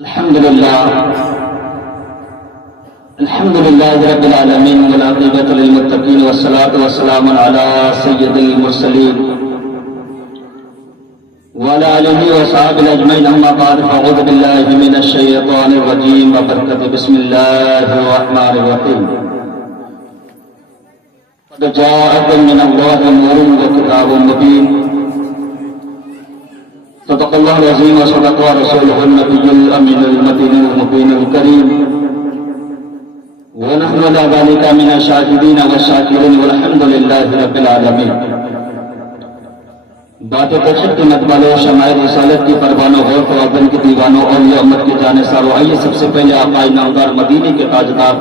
الحمد لله رب العالمين والعاقبة للمتقين والصلاة والسلام على سيد المرسلين وعلى آله وصحبه أجمعين أما بعد فأعوذ بالله من الشيطان الرجيم وبركاته بسم الله الرحمن الرحيم قد جاءكم من الله نور وكتاب مبين صدق الله العظيم وصدق رسوله النبي الأمين المتين المبين الكريم ونحن على ذلك من الشاهدين والشاكرين والحمد لله رب العالمين. بات تشد قیمت والے شمائل رسالت کی پروانوں اور قرآن کی دیوانوں اور یہ امت کے جانے ساروں، آئیے سب سے پہلے آقا نامدار مدینے کے تاجدار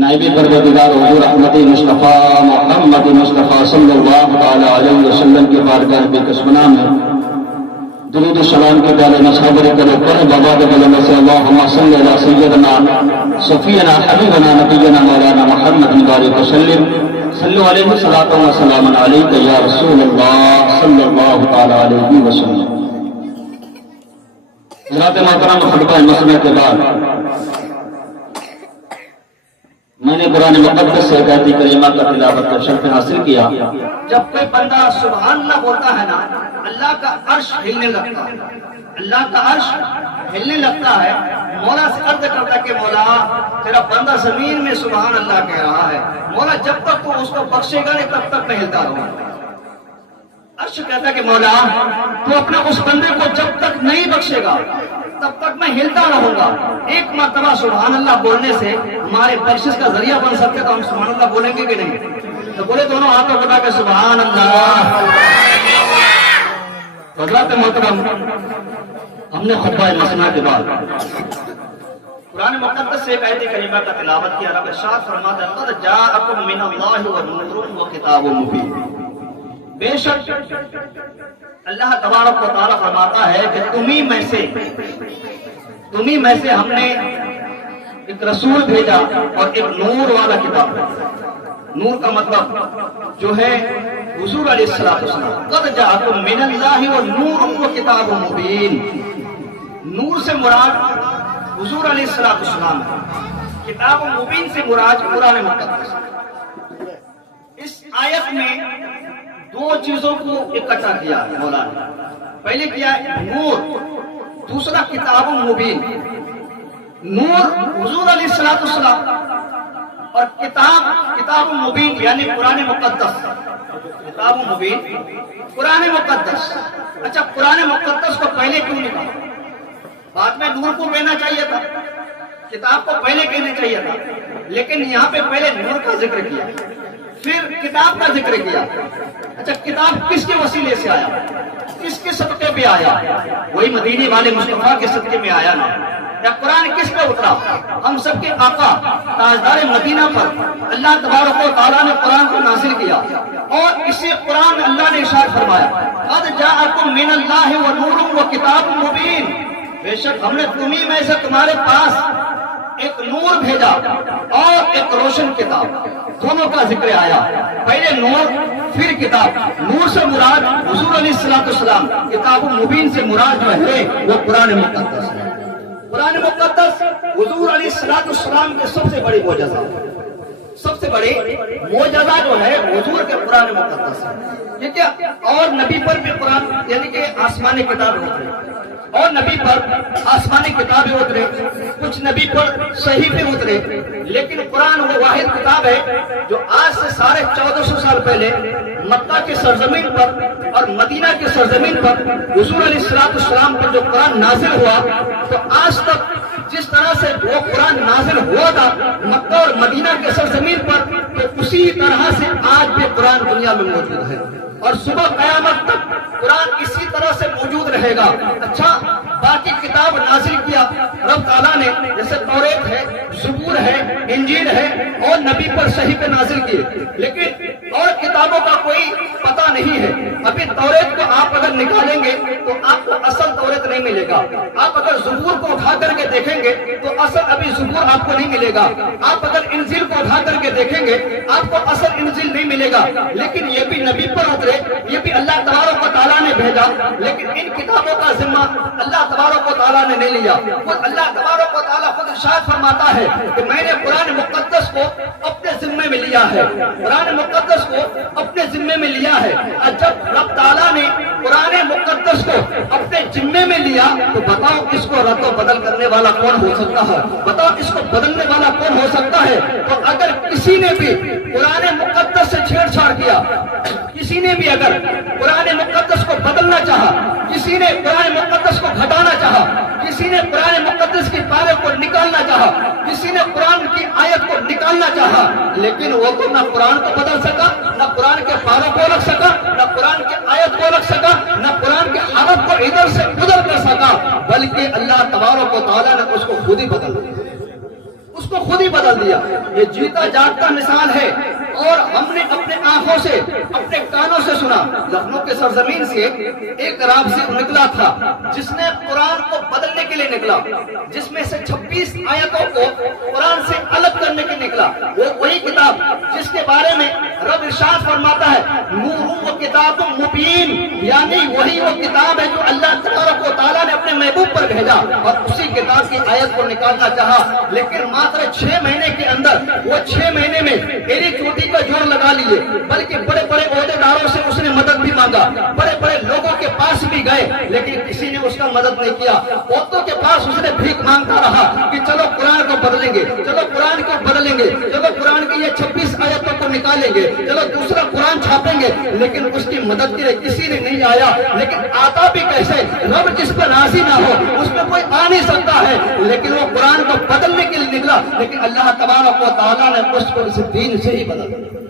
نائب پروردگار حضور احمد مصطفیٰ محمد مصطفیٰ صلی اللہ علیہ وسلم کے بارگاہ بے کسمنا میں درود و سلام کے پیالے نصابر کرو پڑھ بابا کے بلند سے اللہم صلی علی سیدنا صفینا حبیبنا نبینا مولانا محمد مبارک وسلم صلو علیہ الصلاۃ والسلام علیک یا رسول اللہ صلی اللہ علیہ وسلم. حضرات محترم خطبہ مسئلہ کے بعد میں نے قرآن مقدس سے آیت کریمہ کا تلاوت کا شرف حاصل کیا. جب کوئی بندہ سبحان اللہ بولتا ہے نا، اللہ کا عرش ہلنے لگتا ہے، اللہ کا عرش ہلنے لگتا ہے. مولا سے عرض کرتا کہ مولا تیرا بندہ زمین میں سبحان اللہ کہہ رہا ہے، مولا جب تک تو اس کو بخشے گا نہیں تب تک میں ہلتا رہوں. عرش کہتا کہ مولا تو اپنے اس بندے کو جب تک نہیں بخشے گا تب تک میں ہلتا رہوں گا. ایک مرتبہ سبحان اللہ بولنے سے ہمارے بخشش کا ذریعہ بن سکتے تو ہم سبحان اللہ بولیں گے کہ نہیں؟ تو بولے دونوں ہاتھوں اٹھا کے سبحان اللہ. حضرات محترم، ہم نے خطبہ مسئلہ کے بعد قرآن مقدس سے ایک آیت کریمہ کا تلاوت کیا. رب ارشاد فرماتا ہے قد جاءکم من اللہ ونور وکتاب مبین. بے شک اللہ تبارک و تعالیٰ فرماتا ہے کہ تمہیں میں سے ہم نے ایک رسول بھیجا اور ایک نور والا کتاب. نور کا مطلب جو ہے حضور علیہ السلام. قد جاءکم من اللہ ونور وکتاب مبین. نور سے مراد حضور علیہ السلام ہے، کتاب مبین سے مراد قرآن مقدس. اس آیت میں دو چیزوں کو اکٹھا کیا مولا نے. پہلے کیا نور، دوسرا کتاب مبین. نور حضور علیہ السلام اور کتاب مبین یعنی قرآن مقدس. کتاب مبین قرآن مقدس. اچھا، قرآن مقدس کو پہلے کیوں نہیں کہا؟ بعد میں نور کو کہنا چاہیے تھا، کتاب کو پہلے کہنا چاہیے تھا، لیکن یہاں پہ پہلے نور کا ذکر کیا پھر کتاب کا ذکر کیا. اچھا، کتاب کس کے وسیلے سے آیا، کس کے صدقے پہ آیا؟ وہی مدینے والے مصطفیٰ کے صدقے میں آیا نا. یا قرآن کس پہ اترا؟ ہم سب کے آقا تاجدار مدینہ پر اللہ تبارک و تعالیٰ نے قرآن کو نازل کیا اور اسی قرآن میں اللہ نے ارشاد فرمایا قد جاءکم من اللہ ونور وکتاب مبین. بے شک ہم نے تمہیں میں سے تمہارے پاس ایک نور بھیجا اور ایک روشن کتاب. دونوں کا ذکر آیا، پہلے نور پھر کتاب. نور سے مراد حضور علیہ السلام، کتاب مبین سے مراد جو ہے وہ قرآن مقدس ہے. قرآن مقدس حضور علیہ السلام کے سب سے بڑی معجزہ، سب سے بڑی معجزہ جو ہے حضور کے قرآن مقدس ہے. ٹھیک ہے، اور نبی پر بھی قرآن یعنی کہ آسمانی کتاب اترے اور نبی پر آسمانی کتابیں اترے، کچھ نبی پر صحیفے اترے، لیکن قرآن وہ واحد کتاب ہے جو آج سے 1450 سال پہلے مکہ کے سرزمین پر اور مدینہ کے سرزمین پر حضور علیہ السلام پر جو قرآن نازل ہوا، تو آج تک جس طرح سے وہ قرآن نازل ہوا تھا مکہ اور مدینہ کے سرزمین پر، تو اسی طرح سے آج بھی قرآن دنیا میں موجود ہے اور صبح قیامت تک قرآن اسی طرح سے موجود رہے گا. اچھا، باقی کتاب نازل کیا رب تعالیٰ نے، جیسے توریت ہے، زبور ہے، انجیل ہے اور نبی پر صحیفے نازل کیے، لیکن اور کتابوں کا کوئی پتہ نہیں ہے. ابھی توریت کو آپ اگر نکالیں گے تو آپ کو اصل توریت نہیں ملے گا. آپ اگر زبور کو اٹھا اٹھا کر کے دیکھیں گے تو اصل ابھی زبور آپ کو نہیں ملے گا. آپ اگر انجیل کو اٹھا کر کے دیکھیں گے آپ کو اصل انجیل نہیں ملے گا. لیکن یہ بھی نبی پر اترے, یہ بھی اللہ تبارک و تعالیٰ نے بھیجا, لیکن ان کتابوں کا ذمہ اللہ تبارک و تعالیٰ نے نہیں لیا. خود اللہ تبارک و تعالیٰ خود ارشاد فرماتا ہے کہ میں نے قرآن مقدس کو اپنے ذمے میں لیا ہے, قرآن مقدس کو اپنے ذمے میں لیا ہے. اور جب رب تعالیٰ نے قرآن مقدس کو اپنے ذمے میں لیا تو بتاؤ اس کو رد و بدل کرنے والا کون ہو سکتا ہے؟ بتاؤ اس کو بدلنے والا کون ہو سکتا ہے؟ تو اگر کسی نے بھی قرآن مقدس سے چھیڑ چھاڑ کیا, کسی نے بھی اگر قرآن مقدس کو بدلنا چاہا, کسی نے قرآن مقدس کو گھٹانا چاہا, کسی نے قرآن مقدس کی پارے کو نکالنا چاہا, کسی نے قرآن کی آیت کو نکالنا چاہا, لیکن وہ تو نہ قرآن کو بدل سکا, نہ قرآن کے پاروں کو رکھ سکا, نہ قرآن کی آیت کو رکھ سکا, نہ قرآن کے حرف کو ادھر سے ادھر کر سکا, بلکہ اللہ تبارک و تعالیٰ نے اس کو خود ہی بدل دیا, اس کو خود ہی بدل دیا. یہ جیتا جاگتا مثال ہے اور ہم نے اپنے آنکھوں سے, اپنے کانوں سے سنا. لکھنؤ کے سرزمین سے ایک رابطہ نکلا تھا جس نے قرآن کو بدلنے کے لیے نکلا, جس میں سے 26 آیتوں کو قرآن سے الگ کرنے کے نکلا. وہ وہی کتاب جس کے بارے میں رب ارشاد فرماتا ہے نور و کتاب مبین, یعنی وہی وہ کتاب ہے جو اللہ تبارک و تعالیٰ نے اپنے محبوب پر بھیجا, اور اسی کتاب کی آیت کو نکالنا چاہا. لیکن ماتر 6 مہینے کے اندر وہ 6 مہینے میں ایری چوٹی کا جوڑ لگا لیے, بلکہ بڑے بڑے عہدے داروں سے اس نے مدد بھی مانگا, بڑے بڑے لوگوں کے پاس بھی گئے, لیکن کسی نے اس کا مدد نہیں کیا. عورتوں کے پاس اس نے بھیک مانگتا رہا کہ چلو قرآن کو بدلیں گے, چلو قرآن کو بدلیں گے, چلو قرآن کی یہ 26 آیتوں کو نکالیں گے, چلو دوسرا قرآن چھاپیں گے, لیکن اس کی مدد کے لیے کسی نے نہیں آیا. لیکن آتا بھی کیسے؟ رب جس پر راضی نہ ہو اس میں کوئی آ نہیں سکتا ہے. لیکن وہ قرآن کو بدلنے کے لیے نکلا, لیکن اللہ تبارک و تعالیٰ نے اس کو اس دین سے ہی بدل دیا,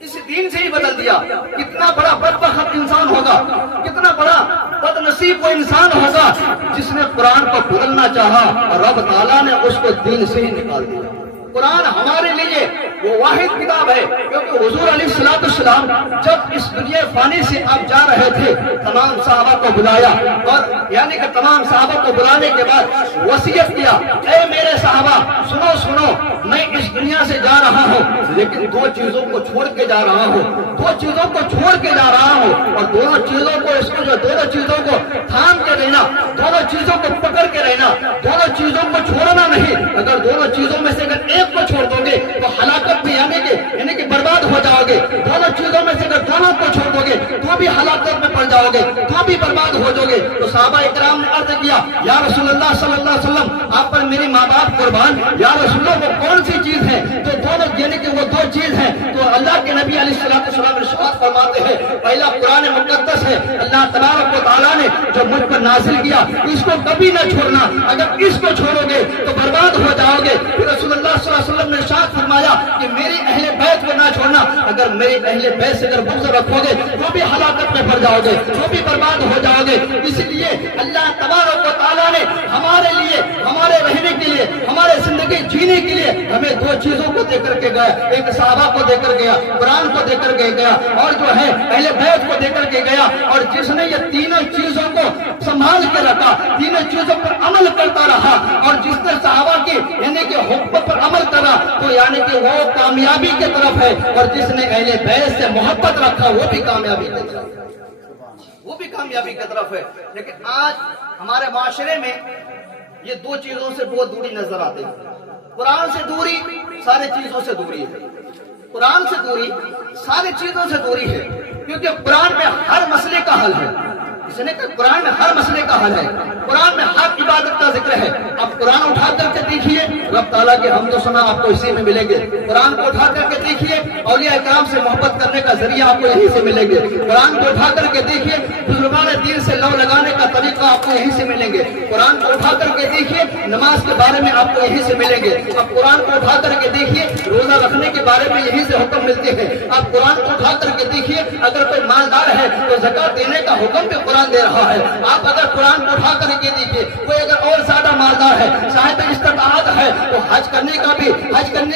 اس دین سے ہی بدل دیا. کتنا بڑا بدبخت انسان ہوگا, کتنا بڑا بد نصیب وہ انسان ہوگا جس نے قرآن کو بدلنا چاہا اور رب تعالیٰ نے اس کو دین سے ہی نکال دیا. قرآن ہمارے لیے وہ واحد کتاب ہے, کیونکہ حضور علیہ الصلوۃ والسلام جب اس دنیا فانی سے آپ جا رہے تھے تمام صحابہ کو بلایا, اور یعنی کہ تمام صحابہ کو بلانے کے بعد وصیت کیا, اے میرے صحابہ سنو سنو, میں اس دنیا سے جا رہا ہوں لیکن 2 چیزوں کو چھوڑ کے جا رہا ہوں, 2 چیزوں کو چھوڑ کے جا رہا ہوں, اور دونوں چیزوں کو اس کو جو دونوں چیزوں کو تھام کے رہنا, دونوں چیزوں کو پکڑ کے رہنا, دونوں چیزوں کو چھوڑنا نہیں. اگر دونوں چیزوں میں سے اگر ایک کو چھوڑ دو گے تو ہلاکت میں یعنی کہ برباد ہو جاؤ گے. دونوں چیزوں میں سے اگر دونوں کو چھوڑ دو گے تو بھی ہلاکت میں پڑ جاؤ گے, تو بھی برباد ہو جاؤ گے. تو صحابہ اکرام نے عرض کیا یا رسول اللہ صلی اللہ علیہ وسلم آپ پر میری ماں باپ قربان, یا رسول اللہ وہ کون سی چیز ہے؟ تو دونوں یعنی کہ وہ 2 چیز ہیں. تو اللہ کے نبی علیہ الصلوۃ والسلام ارشاد فرماتے ہیں پہلا قرآن مقدس ہے, اللہ تبارک و تعالیٰ نے جو مجھ پر نازل کیا اس کو کبھی نہ چھوڑنا, اگر اس کو چھوڑو گے تو برباد ہو جاؤ گے. پھر رسول اللہ صلی اللہ علیہ وسلم نے ارشاد فرمایا کہ میری اہل بیت کو نہ چھوڑنا, اگر میری اہل بیت سے اگر بغض رکھو گے تو بھی ہلاکت میں پڑ جاؤ گے, تو بھی برباد ہو جاؤ گے. اس لیے اللہ تبارک و تعالیٰ نے ہمارے لیے, ہمارے رہنے کے لیے, ہمارے زندگی جینے کے لیے ہمیں 2 چیزوں کو دے کر کے گیا, ایک صحابہ کو دے کر گیا, قرآن کو دے کر کے گیا, اور جو ہے اہل بیت کو دے کر کے گیا. اور جس نے یہ تینوں چیزوں کو سنبھال کے رکھا, تینوں چیزوں پر عمل کرتا رہا, اور جس نے صحابہ کی یعنی کہ حکم پر عمل کرا تو یعنی کہ وہ کامیابی کی طرف ہے, اور جس نے اہل بیت سے محبت رکھا وہ بھی کامیابی کی طرف ہے, وہ بھی کامیابی کی طرف ہے. لیکن آج ہمارے معاشرے میں یہ 2 چیزوں سے بہت دوری نظر آتی ہے. قرآن سے دوری ساری چیزوں سے دوری ہے, قرآن سے دوری ساری چیزوں سے دوری ہے, کیونکہ قرآن میں ہر مسئلے کا حل ہے. اس نے کہا قرآن میں ہر مسئلے کا حل ہے, قرآن میں ہر عبادت کا ذکر ہے. اب قرآن اٹھا کر کے دیکھیے, رب تعالیٰ کے حمد و ثنا آپ کو اسی میں ملیں گے. قرآن کو اٹھا کر کے دیکھیے, اولیاء کرام سے محبت کرنے کا ذریعہ آپ کو یہیں سے ملیں گے. قرآن کو اٹھا کر کے دیکھیے, بزرگان دین سے لو لگانے کا طریقہ آپ کو یہیں سے ملیں گے. قرآن کو اٹھا کر کے دیکھیے, نماز کے بارے میں آپ کو یہیں سے ملیں گے. اب قرآن کو اٹھا کر کے دیکھیے, روزہ رکھنے کے بارے میں یہیں سے حکم ملتے ہیں. اب قرآن کو اٹھا کر کے دیکھیے, اگر کوئی مالدار ہے تو زکات دینے کا حکم بھی قرآن دے رہا ہے. آپ اگر قرآن کو اٹھا کر کے دیکھیے, کوئی اگر اور زیادہ مالدار ہے, صاحب استطاعت ہے, تو حج کرنے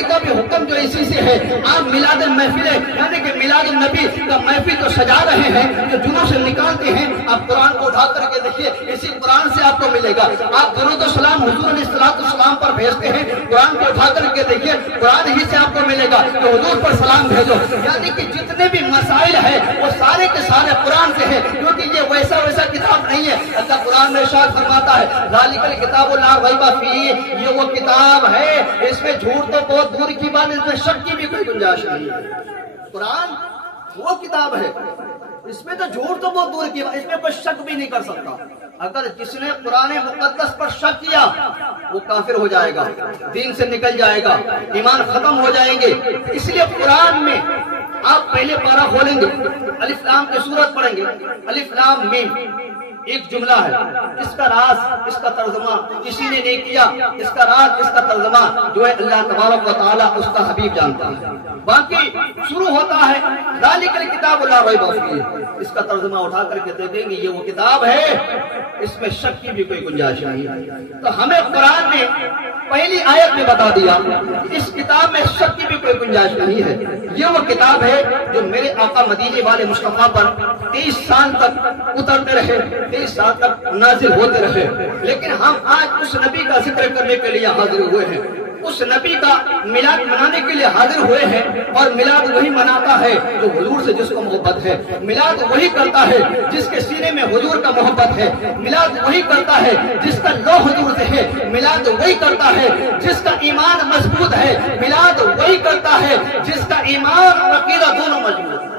کا بھی حکم جو اسی سے ہے. آپ میلاد محفل یعنی کہ میلاد النبی کا محفل تو سجا رہے ہیں, جو جنوں سے نکالتے ہیں. آپ قرآن کو اٹھا کر کے دیکھیے, اسی قرآن سے آپ کو ملے گا. آپ درود و سلام حضور علیہ السلام پر بھیجتے ہیں, قرآن کو اٹھا کر کے دیکھیے, قرآن ہی سے آپ کو ملے گا کہ حضور پر سلام بھیجو. یعنی کہ جتنے بھی مسائل ہیں وہ سارے کے سارے قرآن سے ہیں, کیونکہ یہ ویسا کتاب نہیں ہے. اللہ قرآن میں ارشاد فرماتا ہے ذالک الکتاب لا ریب فیہ, یہ وہ کتاب ہے اس میں جھوٹ تو بہت دور کی بات, اس میں شک کی بھی کوئی گنجائش نہیں ہے. قرآن وہ کتاب ہے, اس میں تو جھوٹ تو بہت دور کی بات, اس میں کوئی شک بھی نہیں کر سکتا. اگر جس نے قرآن مقدس پر شک کیا وہ کافر ہو جائے گا, دین سے نکل جائے گا, ایمان ختم ہو جائیں گے. اس لیے قرآن میں آپ پہلے پارہ کھولیں گے, الف لام کی سورت پڑھیں گے, الف لام میم ایک جملہ ہے. اس کا راز, اس کا ترجمہ کسی نے نہیں کیا. اس کا راز, اس کا ترجمہ جو ہے اللہ تبارک و تعالیٰ اس کا حبیب جانتا ہے. باقی شروع ہوتا ہے ذالک الکتاب لا ریب فیہ, اس کا ترجمہ اٹھا کر کے دیکھیں گے یہ وہ کتاب ہے, اس میں شک کی بھی کوئی گنجائش نہیں ہے. تو ہمیں قرآن نے پہلی آیت میں بتا دیا اس کتاب میں شک کی بھی کوئی گنجائش نہیں ہے. یہ وہ کتاب ہے جو میرے آقا مدینے والے مصطفیٰ پر 23 سال تک اترتے رہے, 23 سال تک نازل ہوتے رہے. لیکن ہم آج اس نبی کا ذکر کرنے کے لیے حاضر ہوئے ہیں, اس نبی کا میلاد منانے کے لیے حاضر ہوئے ہیں. اور میلاد وہی مناتا ہے جو حضور سے جس کو محبت ہے, میلاد وہی کرتا ہے جس کے سینے میں حضور کا محبت ہے, میلاد وہی کرتا ہے جس کا لو حضور سے ہے, میلاد وہی کرتا ہے جس کا ایمان مضبوط ہے, میلاد وہی کرتا ہے جس کا ایمان اور عقیدہ دونوں مضبوط ہے.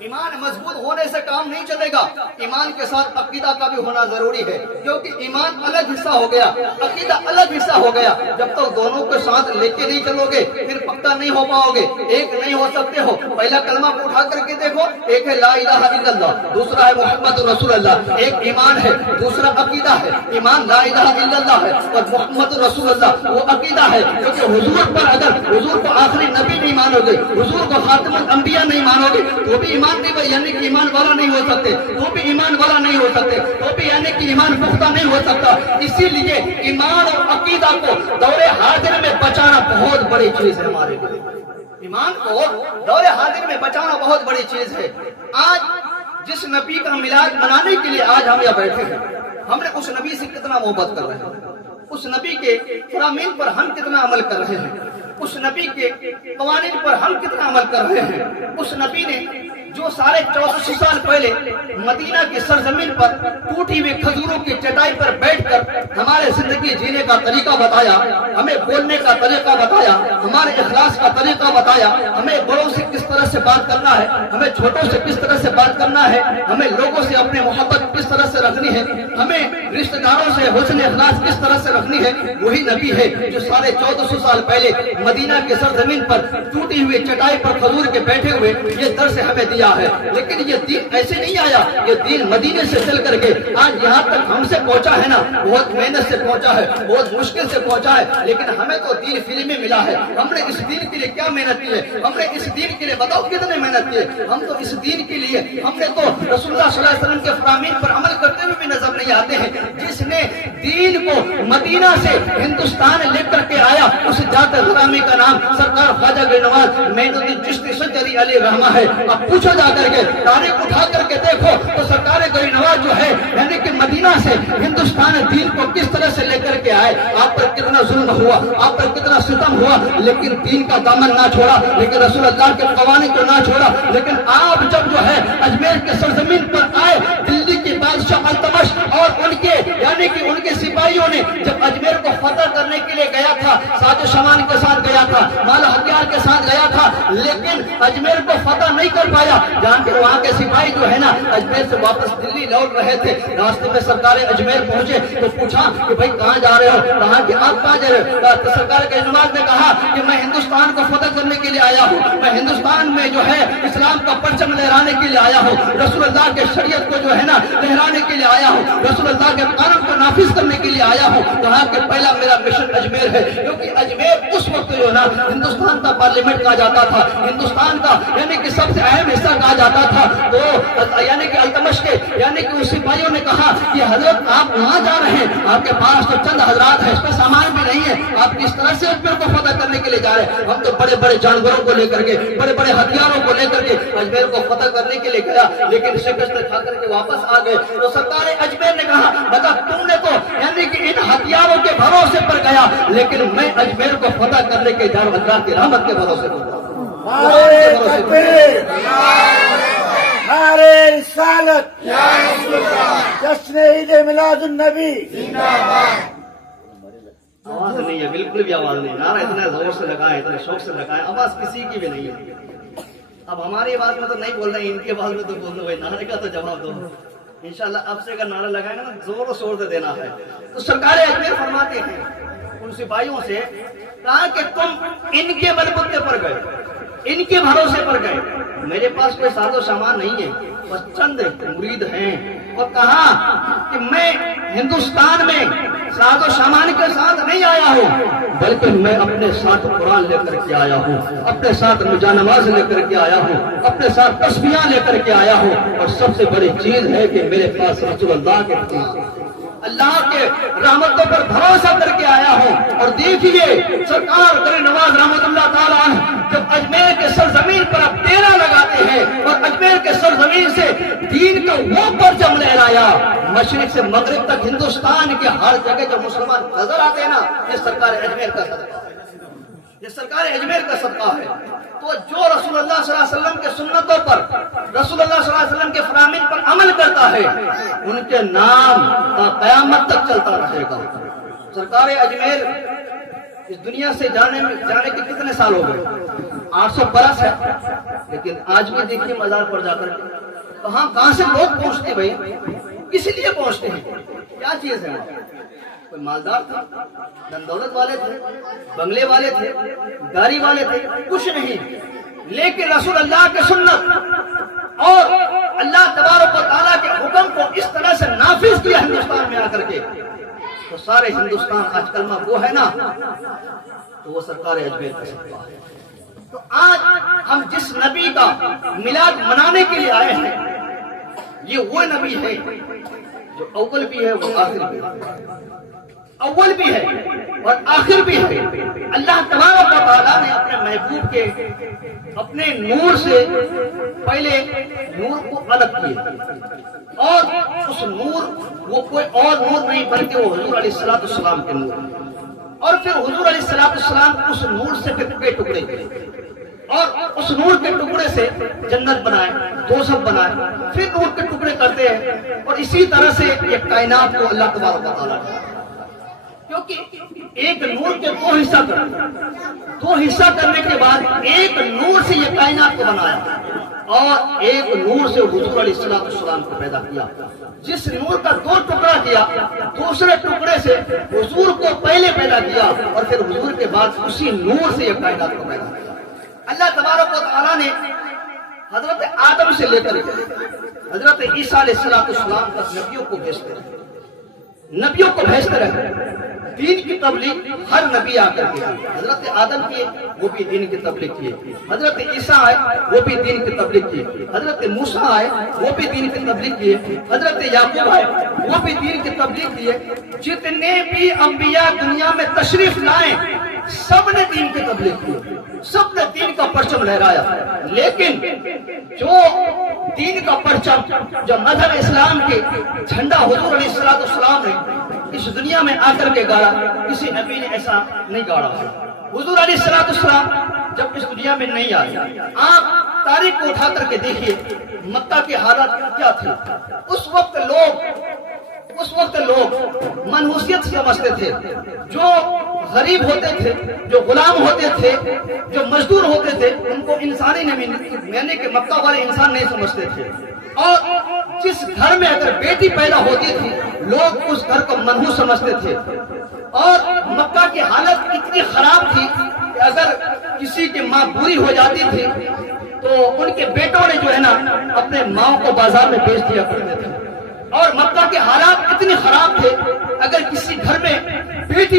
ایمان مضبوط ہونے سے کام نہیں چلے گا, ایمان کے ساتھ عقیدہ کا بھی ہونا ضروری ہے, کیونکہ ایمان الگ حصہ ہو گیا, عقیدہ الگ حصہ ہو گیا. جب تک دونوں کے ساتھ لے کے نہیں چلو گے پھر پکا نہیں ہو پاؤ گے, ایک نہیں ہو سکتے ہو. پہلا کلمہ کو اٹھا کر کے دیکھو, ایک ہے لا الہ الا اللہ, دوسرا ہے محمد رسول اللہ. ایک ایمان ہے, دوسرا عقیدہ ہے. ایمان لا الہ الا اللہ ہے اور محمد رسول اللہ وہ عقیدہ ہے. کیونکہ حضور پر اگر حضور کو آخری نبی نہیں مانو گے, حضور کو خاتم الانبیاء نہیں مانو گے تو بھی ایمان نہیں, یعنی کہ ایمان والا نہیں ہو سکتے, تو بھی ایمان والا نہیں ہو سکتے, تو بھی یعنی کہ ایمان پختہ نہیں ہو سکتا. اسی لیے ایمان اور عقیدہ کو دور حاضر میں بچانا بہت بڑی چیز ہے ہمارے لیے. ایمان کو دور حاضر میں بچانا بہت بڑی چیز ہے. آج جس نبی کا میلاد منانے کے لیے آج ہم یہاں بیٹھے ہیں, ہم نے اس نبی سے کتنا محبت کر رہے ہیں, اس نبی کے فرامین پر ہم کتنا عمل کر رہے ہیں, اس نبی کے قوانین پر ہم کتنا عمل کر رہے ہیں. اس نبی نے جو 1450 سال پہلے مدینہ کی سرزمین پر ٹوٹی ہوئی کھجوروں کی چٹائی پر بیٹھ کر ہمارے زندگی جینے کا طریقہ بتایا, ہمیں بولنے کا طریقہ بتایا, ہمارے اخلاص کا طریقہ بتایا, ہمیں بڑوں سے کس طرح سے بات کرنا ہے, ہمیں چھوٹوں سے کس طرح سے بات کرنا ہے, ہمیں لوگوں سے اپنے محبت کس طرح سے رکھنی ہے, ہمیں رشتہ داروں سے حسن اخلاص کس طرح سے رکھنی ہے. وہی نبی ہے جو 1450 سال پہلے مدینہ کی سرزمین پر ٹوٹی ہوئی چٹائی پر کھجور کے بیٹھے ہوئے یہ درس ہمیں دیا ہے. لیکن یہ دین ایسے نہیں آیا, یہ دین مدینے سے چل کر کے آج یہاں تک ہم سے پہنچا ہے نا, بہت محنت سے پہنچا ہے, بہت مشکل سے پہنچا ہے. لیکن ہمیں تو دین فری میں ملا ہے. ہم نے اس دین کے لیے کیا محنت کی ہے, ہم نے اس دین کے لیے بتاؤ کتنے محنت کی ہے. ہم تو اس دین کے لیے ہم نے تو رسول اللہ صلی اللہ علیہ وسلم کے فرامین پر عمل کرتے ہوئے بھی نظر نہیں آتے ہیں. جس نے دین کو مدینہ سے ہندوستان لے کر کے آیا اس ذات غرامی کا نام سرکار خواجہ گرنواز معین الدین چشتی سنجری علی رحمہ ہے. اب پوچھو جا کر کے, تاریخ اٹھا کر کے دیکھو تو سرکار گرنواز جو ہے یعنی کہ مدینہ سے ہندوستان دین کو کس طرح سے لے کر کے آئے. آپ پر کتنا ظلم ہوا, آپ پر کتنا ستم ہوا, لیکن دین کا دامن نہ چھوڑا, لیکن رسول اللہ کے قوانین کو نہ چھوڑا. لیکن آپ جب جو ہے اجمیر کے سرزمین پر آئے, دلی کی بادشاہ التمش اور ان کے یعنی کہ ان کے سپاہیوں نے جب اجمیر کو فتح کرنے کے لیے گیا تھا, ساز و سامان کے ساتھ گیا تھا, مال ہتھیار کے ساتھ گیا تھا, لیکن اجمیر کو فتح نہیں کر پایا. جان کے وہاں کے سپاہی جو ہے نا اجمیر سے واپس دلی لوٹ رہے تھے. راستے میں سرکار اجمیر پہنچے تو پوچھا کہ بھائی کہاں جا رہے ہو, کہا کہ آپ کہاں جا رہے ہو. تو سرکار کے نماز نے کہا کہ میں ہندوستان کو فتح کرنے کے لیے آیا ہوں, میں ہندوستان میں جو ہے اسلام کا پرچم لہرانے کے لیے آیا ہوں, رسول اللہ کے شریعت کو جو ہے نا لہرانے کے لیے آیا ہوں, رسول اللہ کے قانون کو نافذ کرنے کے لیے آیا ہوں. کہا کہ پہلا میرا مشن اجمیر ہے, کیونکہ اجمیر اس وقت جو ہے نا ہندوستان کا پارلیمنٹ کہا جاتا تھا, ہندوستان کا یعنی کہ سب سے اہم حصہ کہا جاتا تھا. تو یعنی کہ التمش کے یعنی کہ اس سپاہیوں نے کہا کہ حضرت آپ وہاں جا رہے ہیں, آپ کے پاس تو چند حضرات ہیں, اس میں سامان بھی نہیں ہے, آپ کس طرح سے اجمیر کو فتح کرنے کے لیے جا رہے ہیں؟ ہم تو بڑے بڑے جانوروں کو لے کر کے, بڑے بڑے ہتھیاروں کو لے کر کے اجمیر کو فتح کرنے کے لیے گیا, لیکن شکست کھا کر کے واپس آ گئے. تو سرکار اجمیر نے کہا بتا تم نے تو یعنی کہ ان ہتھیاروں کے بھروسے پر گیا, لیکن میں اجمیر کو فتح کرنے کے جا رہا ہوں اللہ کی رحمت کے بھروسے پر. نعرے رسالت, جشن عید میلاد النبی. آواز نہیں ہے, بالکل بھی آواز نہیں. نعرہ اتنا زور سے لگائے, اتنے شوق سے لگائے, آواز کسی کی بھی نہیں ہے. اب ہماری آواز میں تو نہیں بول رہے, ان کی آواز میں تو بول دو, نعرے کا تو جواب دو. انشاءاللہ اب سے اگر نعرہ لگائیں گے نا زور و شور سے دینا ہے. تو سرکار اجمیر فرماتے ہیں ان سپاہیوں سے, کہا کہ تم ان کے بلبوتے پر گئے, ان کے بھروسے پر گئے, میرے پاس کوئی ساز و سامان نہیں ہے, بس چند مرید ہیں. اور کہا کہ میں ہندوستان میں ساز و سامان کے ساتھ نہیں آیا ہوں, بلکہ میں اپنے ساتھ قرآن لے کر کے آیا ہوں, اپنے ساتھ جانماز لے کر کے آیا ہوں, اپنے ساتھ تسبیحاں لے کر کے آیا ہوں, اور سب سے بڑی چیز ہے کہ میرے پاس رسول اللہ کے اللہ کے رحمتوں پر بھروسہ کر کے آیا ہوں. اور دیکھیے سرکار کرے نواز رحمت اللہ تعالیٰ جب اجمیر کے سرزمین پر اب ڈیرا لگاتے ہیں اور اجمیر کے سرزمین سے دین کا وہ پرچم لہرایا, مشرق سے مغرب تک ہندوستان کے ہر جگہ جب مسلمان نظر آتے ہیں نا, یہ سرکار اجمیر کا صدقہ ہے, یہ سرکار اجمیر کا صدقہ ہے. تو جو رسول اللہ صلی اللہ علیہ وسلم کے سنتوں پر, رسول اللہ صلی اللہ علیہ وسلم کے فرامین پر عمل کرتا ہے, ان کے نام تا قیامت تک چلتا رہے گا. سرکار اجمیر اس دنیا سے جانے کے کتنے سال ہو گئے؟ 800 برس ہے. لیکن آج بھی دیکھیے مزار پر جا کر کہاں سے لوگ پہنچتے, بھائی کس لیے پہنچتے ہیں, کیا چیز ہے؟ کوئی مالدار تھا, دن دولت والے تھے, بنگلے والے تھے, گاڑی والے تھے, کچھ نہیں, لیکن رسول اللہ کے سنت اور اللہ تبارک و تعالیٰ کے حکم کو اس طرح سے نافذ کیا ہندوستان میں آ کر کے, تو سارے ہندوستان آج کلمہ وہ ہے نا, تو وہ سرکار اجمیر کا صدقہ ہے. تو آج ہم جس نبی کا میلاد منانے کے لیے آئے ہیں, یہ وہ نبی ہے جو اول بھی ہے وہ آخر بھی ہے, اول بھی ہے اور آخر بھی ہے. اللہ تبارک و تعالیٰ نے اپنے محبوب کے اپنے نور سے پہلے نور کو الگ کیے, اور اس نور وہ کوئی اور نور نہیں بلکہ وہ حضور علیہ السلام کے نور, اور پھر حضور علیہ السلام اس نور سے پھر ٹکڑے کیے, اور اس نور کے ٹکڑے سے جنت بنائے, دوزخ بنائے, پھر نور کے ٹکڑے کرتے ہیں, اور اسی طرح سے یہ کائنات کو اللہ تبارک و تعالیٰ نے, کیونکہ ایک نور کے دو حصہ کرنے کے بعد ایک نور سے یہ کائنات کو بنایا, اور ایک نور سے حضور علیہ السلام کو پیدا کیا. جس نور کا 2 ٹکڑا کیا, دوسرے ٹکڑے سے حضور کو پہلے پیدا کیا, اور پھر حضور کے بعد اسی نور سے یہ کائنات کو پیدا کیا. اللہ تبارک و تعالیٰ نے حضرت آدم سے لے کر حضرت عیسیٰ علیہ السلام تک نبیوں کو بھیجتے رہے. دین کی تبلیغ ہر نبی آ کر کے, حضرت آدم کیے وہ بھی دین کی تبلیغ کیے, حضرت عیسیٰ آئے وہ بھی دین کی تبلیغ کیے, حضرت موسیٰ آئے وہ بھی دین کی تبلیغ کیے, حضرت یعقوب آئے وہ بھی دین کی تبلیغ کیے. جتنے بھی انبیاء دنیا میں تشریف لائے سب نے دین کی تبلیغ کی, سب نے دین کا پرچم لہرایا. لیکن جو دین کا پرچم, جو مذہب اسلام کے جھنڈا حضور علیہ السلام نے اس دنیا میں آ کر کے گاڑا, کسی نبی نے ایسا نہیں گاڑا. حضور علیہ السلام جب اس دنیا میں نہیں آئے, آپ تاریخ کو اٹھا کر کے دیکھیے مکہ کی حالت کیا تھی. اس وقت لوگ منحوسیت سمجھتے تھے, جو غریب ہوتے تھے, جو غلام ہوتے تھے, جو مزدور ہوتے تھے, ان کو انسانی نہیں, یعنی کہ مکہ والے انسان نہیں سمجھتے تھے. اور جس گھر میں اگر بیٹی پیدا ہوتی تھی لوگ اس گھر کو منحوس سمجھتے تھے. اور مکہ کی حالت اتنی خراب تھی کہ اگر کسی کی ماں بوڑھی ہو جاتی تھی تو ان کے بیٹوں نے جو ہے نا اپنے ماں کو بازار میں بیچ دیا کرتے تھے. اور مکہ کے حالات اتنے خراب تھے, اگر کسی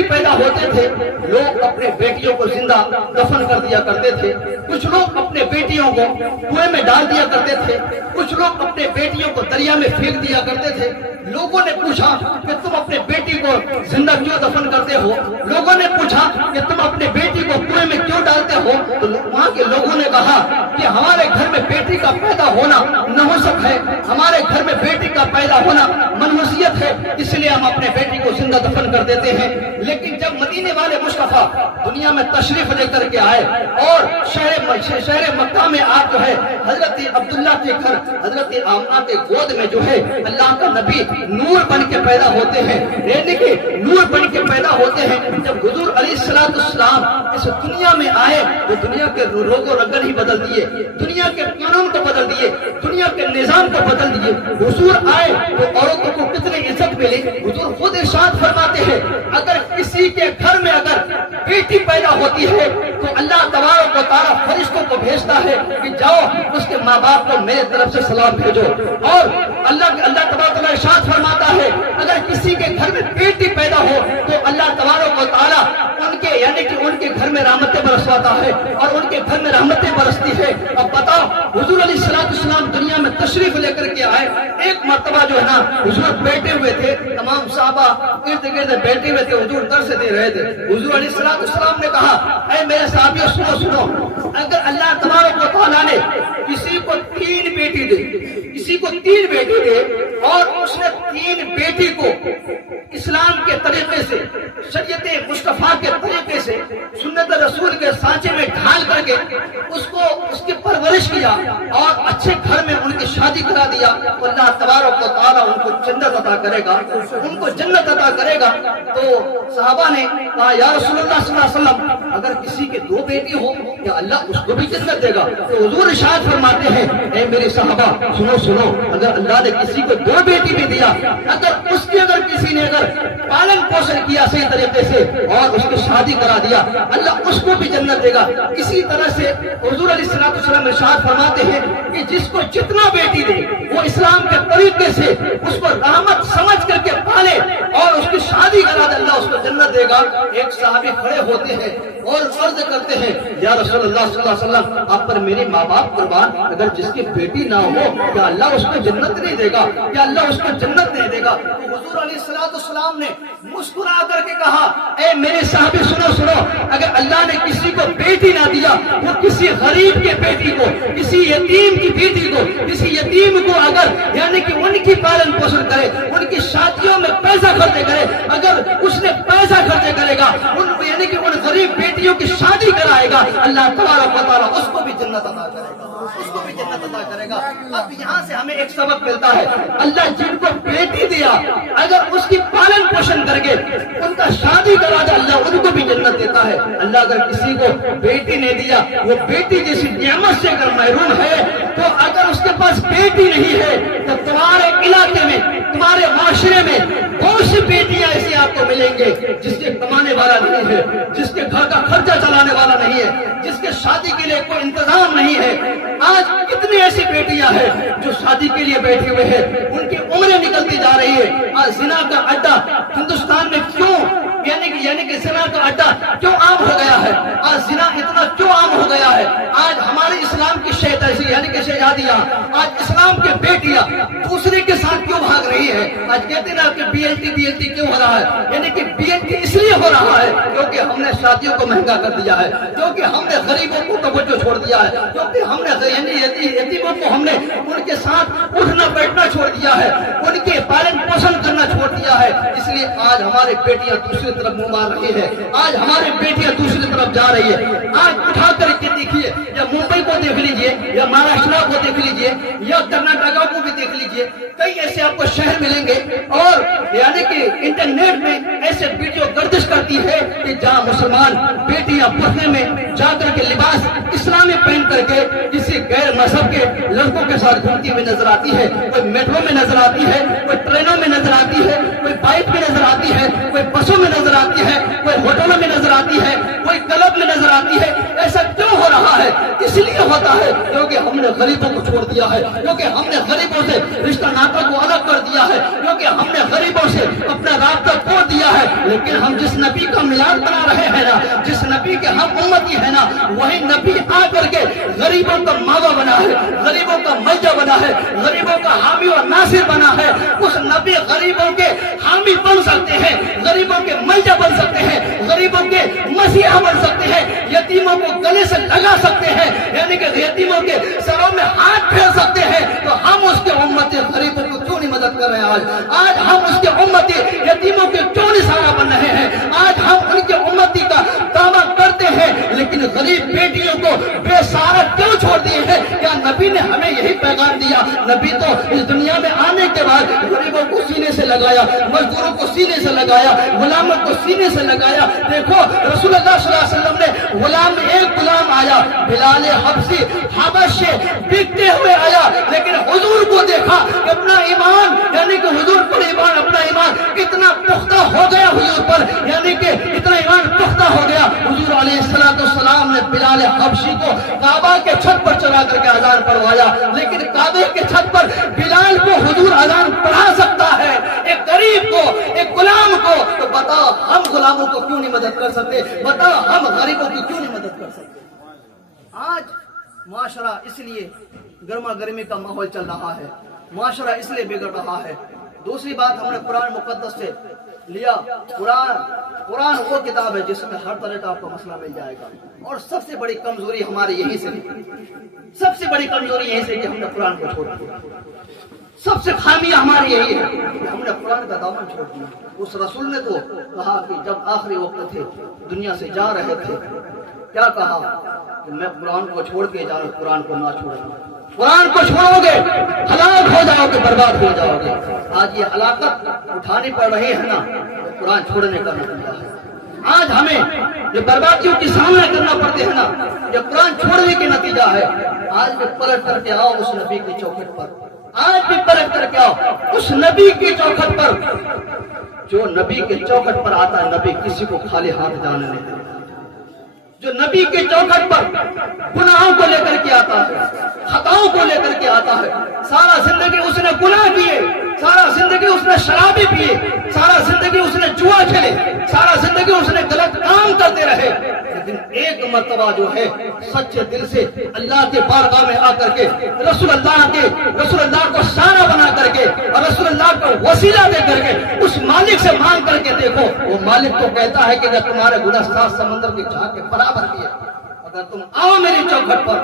پیدا ہوتے تھے لوگ اپنے بیٹیوں کو زندہ دفن کر دیا کرتے تھے، کچھ لوگ اپنے بیٹیوں کو کنویں میں ڈال دیا کرتے تھے، کچھ لوگ اپنے بیٹیوں کو دریا میں پھینک دیا کرتے تھے۔ لوگوں نے پوچھا کہ تم اپنے بیٹی کو زندہ کیوں دفن کرتے ہو؟ لوگوں نے پوچھا کہ تم اپنے بیٹی کو کنویں میں کیوں ڈالتے ہو؟ تو وہاں کے لوگوں نے کہا کہ ہمارے گھر میں بیٹی کا پیدا ہونا نحوست ہے، ہمارے گھر میں بیٹی کا پیدا ہونا منحوسیت ہے، اس لیے ہم اپنے بیٹی کو زندہ دفن کر دیتے ہیں۔ لیکن جب مدینے والے مصطفیٰ دنیا میں تشریف لے کر کے آئے اور شہر مکہ میں آپ جو ہے حضرت عبداللہ کے گھر حضرت آمنہ کے گود میں جو ہے اللہ کا نبی نور بن کے پیدا ہوتے ہیں، یعنی کہ نور بن کے پیدا ہوتے ہیں۔ جب حضور علیہ السلام اس دنیا میں آئے تو دنیا کے روگ و رگن ہی بدل دیے، دنیا کے قانون کو بدل دیے، دنیا کے نظام کو بدل دیے۔ حضور آئے تو عورتوں کو کتنی عزت ملی۔ حضور خود ارشاد فرماتے ہیں اگر کسی کے گھر میں اگر بیٹی پیدا ہوتی ہے تو اللہ تبارک و تعالیٰ فرشتوں کو بھیجتا ہے کہ جاؤ اس کے ماں باپ کو میرے طرف سے سلام بھیجو۔ اور اللہ تبارک و تعالیٰ ارشاد فرماتا ہے اگر کسی کے گھر میں بیٹی پیدا ہو تو اللہ تبارک و تعالیٰ ان کے یعنی کہ ان کے گھر میں رحمتیں برسواتا ہے اور ان کے گھر میں رحمتیں برستی ہے۔ اب بتاؤ حضور علیہ السلام دنیا میں تشریف لے کر کے آئے، ایک مرتبہ جو ہے نا حضور بیٹھے ہوئے تھے، تمام صحابہ ارد گرد بیٹھے ہوئے تھے، حضور درس دے رہے تھے۔ حضور علیہ السلام نے کہا اے میرے صحابیوں سنو، اگر اللہ تبارک و تعالیٰ نے کسی کو 3 بیٹی دے، کسی کو 3 بیٹی دے اور اس نے 3 بیٹی کو اسلام کے طریقے سے شریعت مصطفیٰ کے طریقے سے سنت رسول کے سانچے میں ڈھال کر کے اس کی پرورش کیا اور اچھے گھر میں ان کی شادی کرا دیا تو اللہ تبارک و تعالیٰ ان کو جنت عطا کرے گا، ان کو جنت عطا کرے گا۔ تو صحابہ نے کہا یا رسول اللہ صلی اللہ علیہ وسلم اگر کسی کے 2 بیٹی ہو یا اللہ اس کو بھی جنت دے گا؟ تو حضور ارشاد فرماتے ہیں اے میرے صحابہ سنو، اگر اللہ نے کسی کو 2 بیٹی بھی دیا، اگر اس کی کسی نے پالن پوشن کیا صحیح طریقے سے اور اس کو شادی کرا دیا، اللہ اس کو بھی جنت دے گا۔ اسی طرح سے حضور علیہ السلام ارشاد فرماتے ہیں کہ جس کو جتنا بیٹی دے وہ اسلام کے طریقے سے اس کو رحمت سمجھ کر کے پالے اور اس کی شادی کرا دے، اللہ اس کو جنت دے گا۔ ایک صحابی کھڑے ہوتے ہیں اور عرض کرتے ہیں یا رسول اللہ صلی اللہ علیہ وسلم آپ پر میرے ماں باپ قربان، اگر جس کی بیٹی نہ ہو کیا اللہ اس کو جنت نہیں دے گا؟ کیا اللہ اس کو جنت نہیں دے گا؟ تو حضور علیہ السلام نے مسکرا کر کے کہا اے میرے صحابی سنو، اگر اللہ نے کسی کو بیٹی نہ دیا وہ کسی غریب کے بیٹی کو، کسی یتیم کی بیٹی کو، کسی یتیم کو اگر یعنی کہ ان کی پالن پوشن کرے، ان کی شادیوں میں پیسہ خرچ کرے، اگر اس نے پیسہ خرچ کرے گا یعنی کہ ان غریب بیٹیوں کی شادی کرائے گا، اللہ تبارک و تعالیٰ اس کو بھی جنت عطا کرے گا، اس کو بھی جنت عطا کرے گا۔ اب یہاں سے ہمیں ایک سبق ملتا ہے، اللہ جن کو بیٹی دیا اگر اس کی پالن پوشن کر کے ان کا شادی کرا دے اللہ ان کو بھی جنت دیتا ہے۔ اللہ اگر کسی کو بیٹی نہیں دیا، وہ بیٹی جیسی نعمت سے اگر محروم ہے تو اگر اس کے پاس بیٹی نہیں ہے تو تمہارے علاقے میں تمہارے معاشرے میں بہت سی بیٹیاں ایسی آپ کو ملیں گے جس کے کمانے والا نہیں ہے، جس کے گھر کا خرچہ چلانے والا نہیں ہے، جس کے شادی کے لیے کوئی انتظام نہیں ہے۔ آج کتنی ایسی بیٹیاں ہیں جو شادی کے لیے بیٹھے ہوئے ہیں، ان کی عمریں نکلتی جا رہی ہے۔ آج زنا کا اڈا ہندوستان میں کیوں یعنی کہ زنا کا اڈا کیوں عام ہو گیا ہے؟ آج زنا اتنا کیوں عام ہو گیا ہے؟ آج ہمارے اسلام کی شہد ایسی یعنی کہ شہزادیاں، آج اسلام کی بیٹیاں دوسرے کے ساتھ کیوں بھاگ رہی ہے؟ آج کہتے ہیں کہ بی ایل ٹی کیوں ہو رہا ہے؟ یعنی کہ بی ایل ٹی اس لیے ہو رہا ہے کیونکہ ہم نے شادیوں کو مہنگا کر دیا ہے، کیونکہ ہم نے غریبوں کو توجہ چھوڑ دیا ہے، کیونکہ ہم نے یتیموں کو ہم نے ان کے ساتھ اٹھنا بیٹھنا چھوڑ دیا ہے، ان کے پالن پوشن کرنا چھوڑ دیا ہے۔ اس لیے آج ہماری بیٹیاں دوسری طرف منہ مار رہی ہے، آج ہماری بیٹیاں دوسری طرف جا رہی ہے۔ آج اٹھا کر کے دیکھیے، یا ممبئی کو دیکھ لیجئے، یا مہاراشٹر کو دیکھ لیجئے، یا کرناٹکا کو بھی دیکھ لیجئے، کئی ایسے آپ کو شہر ملیں گے اور یعنی کہ انٹرنیٹ میں ایسے ویڈیو گردش کرتی ہے کہ جہاں مسلمان بیٹیاں پردے میں جا کر کے لباس اسلامی پہن کر کے کسی غیر مذہب کے لڑکوں کے ساتھ گھومتی ہوئی نظر آتی ہے، کوئی میٹرو میں نظر آتی ہے، کوئی ٹرینوں میں نظر آتی ہے، کوئی بائک میں نظر آتی ہے، کوئی بسوں میں نظر آتی ہے، کوئی ہوٹلوں میں نظر آتی ہے، کوئی کلب میں نظر آتی ہے۔ ایسا کیوں ہو رہا ہے؟ اس لیے ہوتا ہے کیونکہ ہم نے غریبوں کو چھوڑ دیا ہے، کیونکہ ہم نے غریبوں سے رشتہ ناطہ کو الگ کر دیا ہے، کیونکہ ہم نے غریبوں سے اپنا رابطہ توڑ دیا ہے۔ لیکن ہم جس نبی کا میلاد بنا رہے ہیں نا، جس نبی کے ہم امتی ہیں نا، وہی نبی آ کر کے غریبوں کا ماوا بنا ہے، غریبوں کا ملجا بنا ہے، غریبوں کا حامی اور ناصر بنا ہے۔ اس نبی غریبوں کے حامی بن سکتے ہیں، غریبوں کے ملجا بن سکتے ہیں، غریبوں کے مسیحا بن سکتے ہیں، یتیموں کو گلے سے لگا سکتے ہیں، یعنی کہ یتیموں کے سروں میں ہاتھ پھیر سکتے ہیں۔ تو ہم اس کے امتی غریبوں کو کیوں نہیں مدد کر رہے ہیں؟ آج ہم اس کے امتی یتیموں کے کیوں نہیں سہارا بن رہے ہیں؟ آج ہم ان کے امتی کا دعویٰ کرتے ہیں لیکن غریب بیٹیوں کو بے سہارا کیوں چھوڑ دیے ہیں؟ کیا نبی نے ہمیں یہی پیغام دیا؟ نبی تو اس دنیا میں آنے کے بعد غریبوں کو سینے سے لگایا، مزدوروں کو سینے سے لگایا، غلاموں کو سینے سے لگایا۔ دیکھو رسول اللہ صلی اللہ علیہ وسلم نے ایک غلام آیا، بلال حبشی، حبش سے بکتے ہوئے آیا، لیکن حضور کو دیکھا کہ اپنا ایمان، یعنی کہ حضور پر ایمان، اپنا ایمان کتنا پختہ ہو گیا حضور پر، یعنی کہ اتنا ایمان پختہ ہو گیا۔ حضور علیہ السلام نے بلال حبشی کو کعبہ کے چھت پر چلا کر کے اذان پڑھوایا، لیکن کعبے کے چھت پر بلال کو حضور اذان پڑھا سکتا ہے، ایک غریب کو، ایک غلام کو، تو بتاؤ ہم غلاموں کو کیوں نہیں مدد کر سکتے؟ بتاؤ ہم غریبوں کی کیوں نہیں مدد کر سکتے؟ آج معاشرہ اس لیے گرما گرمی کا ماحول چل رہا ہے، معاشرہ اس لیے بگڑ رہا ہے۔ دوسری بات ہم نے قرآن مقدس سے لیا، قرآن وہ کتاب ہے جس میں ہر طرح کا آپ کو مسئلہ مل جائے گا، اور سب سے بڑی کمزوری ہماری یہی سے، سب سے بڑی کمزوری یہی سے کہ ہم نے قرآن کو چھوڑ دیا، سب سے خامیہ ہماری یہی ہے کہ ہم نے قرآن کا دامن چھوڑ دیا۔ اس رسول نے تو کہا کہ جب آخری وقت تھے، دنیا سے جا رہے تھے، کیا کہا کہ میں قرآن کو چھوڑ کے جا رہا، قرآن کو نہ چھوڑنا، قرآن کو چھوڑو گے ہلاک ہو جاؤ گے، برباد ہو جاؤ گے۔ آج یہ ہلاکت اٹھانی پڑ رہی ہے نا، قرآن چھوڑنے کا نتیجہ ہے۔ آج ہمیں یہ بربادیوں کی سامنا کرنا پڑتے ہیں نا، یہ قرآن چھوڑنے کے نتیجہ ہے۔ آج بھی پلٹ کر کے آؤ اس نبی کی چوکھٹ پر، آج بھی پلٹ کر کے آؤ اس نبی کی چوکھٹ پر۔ جو نبی کے چوکھٹ پر آتا ہے، نبی کسی کو خالی ہاتھ جانے نہیں دیتا۔ جو نبی کے چوکھٹ پر گناہوں کو لے کر کے آتا ہے، خطاؤں کو لے کر کے آتا ہے، سارا زندگی اس نے گناہ کیے، سارا زندگی اس نے شرابی پیے، سارا زندگی اس نے جوا کھیلے، سارا زندگی اس نے غلط کام کرتے رہے، لیکن ایک مرتبہ جو ہے سچے دل سے اللہ کے بارگاہ میں آ کر کے رسول اللہ کو سارا بنا کر کے اور رسول اللہ کو وسیلہ دے کر کے اس مالک سے مانگ کر کے دیکھو، وہ مالک تو کہتا ہے کہ اگر تمہارے گناہ 7 سمندر کی جھاگ کے برابر بھی ہے، اگر تم آؤ میری چوکھٹ پر،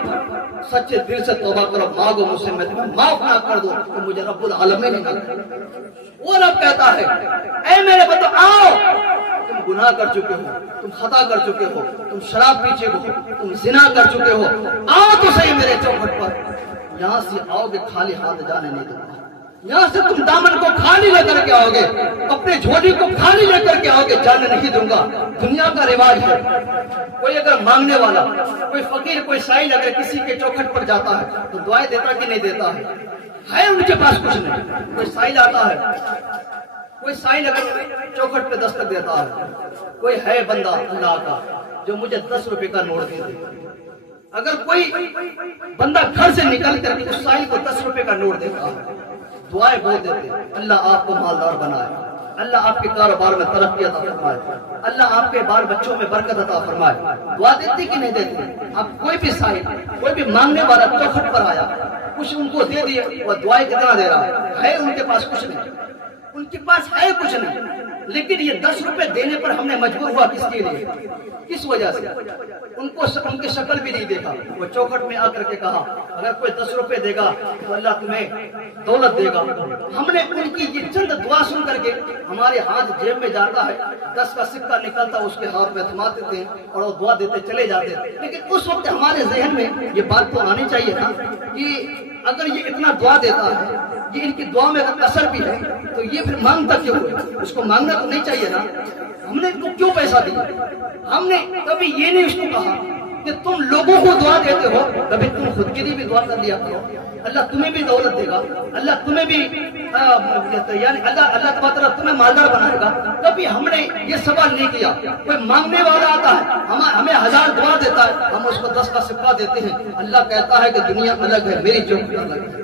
سچے دل سے توبہ کرو، مانگو مجھ سے، میں تمہیں معاف نہ کر دوں تو مجھے رب العالمین نہ کرے۔ وہ رب کہتا ہے اے میرے بندو آؤ، تم گناہ کر چکے ہو، تم خطا کر چکے ہو، تم شراب پی چکے ہو، تم زنا کر چکے ہو، آؤ تو صحیح میرے چوکھٹ پر۔ یہاں سے آؤ گے خالی ہاتھ جانے نہیں دوں گا، یہاں سے تم دامن کو خالی لے کر کے آؤ گے، اپنے جھولی کو خالی لے کر کے آؤ گے، جانے نہیں دوں گا۔ دنیا کا رواج ہے، کوئی اگر مانگنے والا، کوئی فقیر، کوئی سائل اگر کسی کے چوکھٹ پر جاتا ہے تو دعائیں دیتا کہ نہیں دیتا ہے ان کے پاس کچھ نہیں۔ کوئی سائل آتا ہے، کوئی سائل اگر چوکھٹ پہ دستک دیتا ہے، کوئی ہے بندہ اللہ کا جو مجھے 10 روپے کا نوٹ دے دے، اگر کوئی بندہ گھر سے نکل کر کے اس سائل کو 10 روپے کا نوٹ دیتا ہے، دعائیں بول دیتے، اللہ آپ کو مالدار بنائے، اللہ آپ کے کاروبار میں ترقی عطا فرمائے، اللہ آپ کے بال بچوں میں برکت عطا فرمائے۔ دعا دیتے کہ نہیں دیتے؟ اب کوئی بھی سائل، کوئی بھی مانگنے والا چوکھٹ پر آیا، کچھ ان کو دے دیے، وہ دعائیں کتنا دے رہا ہے ان کے پاس کچھ نہیں، ان کے پاس ہے کچھ نہیں، لیکن یہ 10 روپے دینے پر ہم نے مجبور ہوا کس کے لیے، کس وجہ سے؟ ان کی شکل بھی نہیں دیکھا، وہ چوکھٹ میں آ کر کے کہا اگر کوئی 10 روپے دے گا تو اللہ تمہیں دولت دے گا۔ ہم نے ان کی یہ چند دعا سن کر کے ہمارے ہاتھ جیب میں جاتا ہے، 10 کا سکہ نکلتا اس کے ہاتھ میں تھماتے تھے اور وہ دعا دیتے چلے جاتے، لیکن اس وقت ہمارے ذہن میں یہ بات تو آنی چاہیے نا کہ اگر یہ اتنا دعا دیتا ہے، یہ ان کی دعا میں اگر اثر بھی ہے تو یہ پھر مانگتا کیوں ہے؟ اس کو مانگنا تو نہیں چاہیے نا، ہم نے ان کو کیوں پیسہ دیا؟ ہم نے کبھی یہ نہیں اس کو کہا کہ تم لوگوں کو دعا دیتے ہو، کبھی تم خود کے لیے بھی دعا کر لیا کرو، اللہ تمہیں بھی دولت دے گا، اللہ تمہیں بھی یعنی اللہ تعالیٰ تمہیں مالدار بنائے گا۔ کبھی ہم نے یہ سوال نہیں کیا۔ کوئی مانگنے والا آتا ہے، ہمیں 1000 دعا دیتا ہے، ہم اس کو 10 کا سکہ دیتے ہیں، اللہ کہتا ہے کہ دنیا الگ ہے، میری چوکھٹ الگ ہے،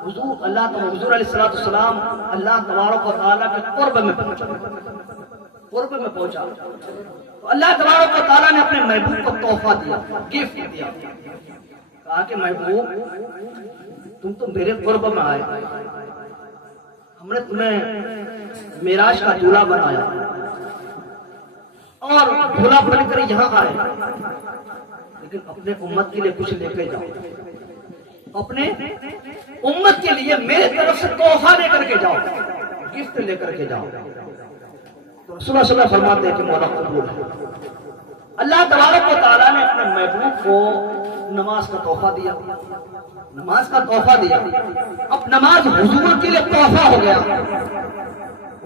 حضور حضور علیہ السلام اللہ تبارک و تعالیٰ کے قرب میں پہنچا، تو اللہ تبارک و تعالیٰ نے اپنے محبوب کو تحفہ دیا، گفٹ دیا، کہا کہ محبوب تم تو میرے قرب میں آئے، ہم نے تمہیں معراج کا دولہا بنایا اور دولہا بن کر یہاں آئے، لیکن اپنے امت کے لیے کچھ لے کے جاؤ، اپنے امت کے لیے میرے طرف سے تحفہ لے کر کے جاؤ، گفٹ لے کر کے جاؤ۔ تو رسول اللہ صلی اللہ علیہ وسلم فرماتے ہیں کہ مولا قبول ہے۔ اللہ تبارک و تعالیٰ نے اپنے محبوب کو نماز کا تحفہ دیا، نماز کا تحفہ دیا۔ اب نماز حضور کے لیے تحفہ ہو گیا،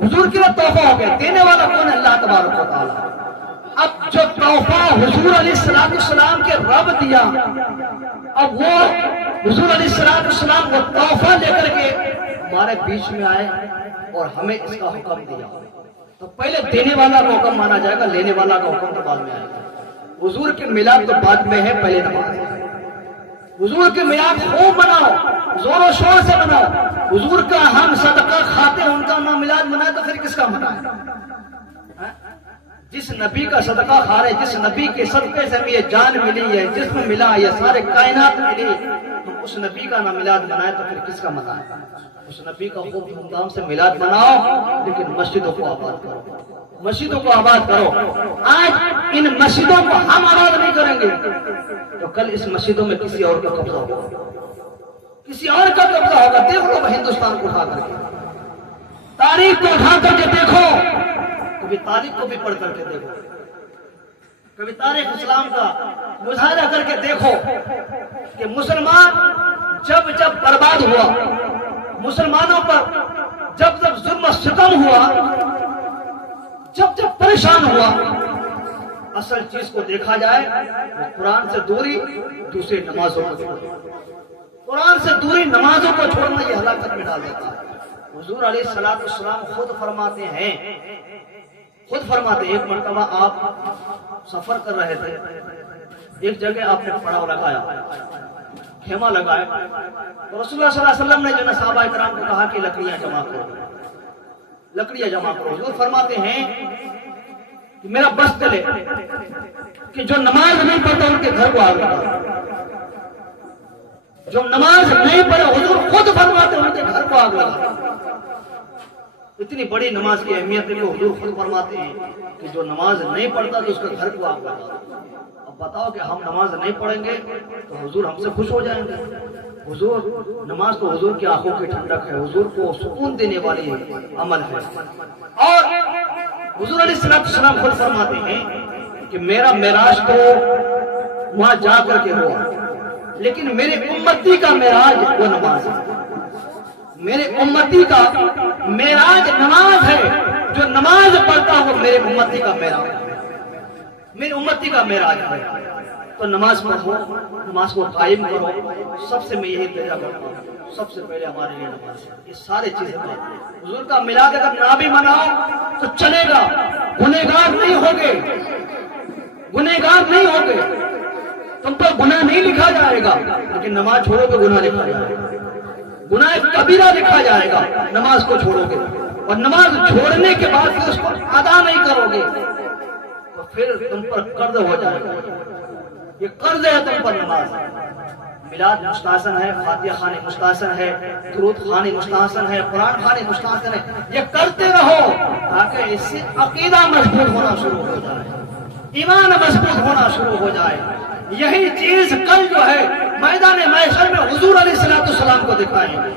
حضور کے لیے تحفہ ہو گیا، دینے والا کون ہے؟ اللہ تبارک و تعالیٰ۔ اب جو تحفہ حضور علیہ السلام کے رب دیا، اب وہ حضور علیہ السلام وہ تحفہ لے کر کے ہمارے بیچ میں آئے اور ہمیں اس کا حکم دیا۔ تو پہلے دینے والا کا حکم مانا جائے گا، لینے والا کا حکم تو بعد میں آئے گا۔ حضور کے میلاد تو بعد میں ہے، پہلے نماز ہے۔ حضور کے میلاد خوب مناؤ، زور و شور سے مناؤ۔ حضور کا ہم صدقہ کھاتے ہیں، ان کا نہ میلاد منائے تو پھر کس کا منائے؟ جس نبی کا صدقہ کھا رہے، جس نبی کے صدقے سے ہمیں یہ جان ملی ہے، جسم ملا، یہ سارے کائنات ملی، ہم اس نبی کا نہ میلاد منائے تو پھر کس کا منائے؟ اس نبی کا خوب دھوم دھام سے میلاد مناؤ، لیکن مسجدوں کو آباد کرو، مسجدوں کو آباد کرو۔ آج ان مسجدوں کو ہم آباد نہیں کریں گے تو کل اس مسجدوں میں کسی اور کا قبضہ ہوگا، کسی اور کا قبضہ ہوگا۔ دیکھ لو ہندوستان کو اٹھا کر کے، تاریخ کو اٹھا کر کے دیکھو، کبھی تاریخ کو بھی پڑھ کر کے دیکھو، کبھی تاریخ اسلام کا مظاہرہ کر کے دیکھو کہ مسلمان جب جب برباد ہوا، مسلمانوں پر جب جب ظلم و ستم ہوا، جب جب پریشان ہوا، اصل چیز کو دیکھا جائے وہ قرآن سے دوری، دوسری نمازوں کو چھوڑنا، قرآن سے دوری نمازوں کو چھوڑنا یہ ہلاکت میں ڈال دیتا ہے۔ حضور علیہ السلام خود فرماتے ہیں، ایک مرتبہ آپ سفر کر رہے تھے، ایک جگہ آپ نے پڑاؤ لگایا، خیمہ لگایا، تو رسول اللہ صلی اللہ علیہ وسلم نے جو صحابہ کرام کو کہا کہ لکڑیاں جمع کرو، لکڑیاں جمع کرو۔ حضور فرماتے ہیں کہ میرا بس چلے کہ جو نماز نہیں پڑھتا ان کے گھر کو آگ لگا، جو نماز نہیں پڑھے حضور خود فرماتے ہیں ان کے گھر کو آگ لگا۔ اتنی بڑی نماز کی اہمیت ہے کہ حضور خود فرماتے ہیں کہ جو نماز نہیں پڑھتا تو اس کے گھر کو آگ لگا۔ اب بتاؤ کہ ہم نماز نہیں پڑھیں گے تو حضور ہم سے خوش ہو جائیں گے؟ حضور نماز تو حضور کی آنکھوں کی ٹھنڈک ہے، حضور کو سکون دینے والی عمل ہے۔ اور حضور علیہ السلام خود فرماتے ہیں کہ میرا معراج تو وہاں جا کر کے ہوا، لیکن میرے امتی کا معراج وہ نماز ہے، میرے امتی کا معراج نماز ہے، جو نماز پڑھتا وہ میرے امتی کا معراج ہے، میرے امتی کا معراج ہے۔ تو نماز پڑھو، نماز کو قائم کرو۔ سب سے میں یہی درجہ کرتا ہوں، سب سے پہلے ہمارے لیے نماز ہے، یہ سارے چیزیں حضور کا میلاد اگر نہ بھی مناؤ تو چلے گا، گنہگار نہیں ہوگے، گنہگار نہیں ہوگے، تم پر گناہ نہیں لکھا جائے گا، لیکن نماز چھوڑو گے گناہ لکھا جائے گا، گناہ کبیرہ لکھا جائے گا نماز کو چھوڑو گے، اور نماز چھوڑنے کے بعد پھر اس کو ادا نہیں کرو گے تو پھر تم پر قرض ہو جائے گا، یہ قرض ہے تم پر نماز۔ میلاد مستحسن ہے، فاتحہ خوانی مستحسن ہے، درود خوانی مستحسن ہے، قرآن خوانی مستحسن ہے، یہ کرتے رہو تاکہ اس سے عقیدہ مضبوط ہونا شروع ہو جائے، ایمان مضبوط ہونا شروع ہو جائے۔ یہی چیز کل جو ہے میدان محشر میں حضور علیہ السلام کو دکھائیں گے،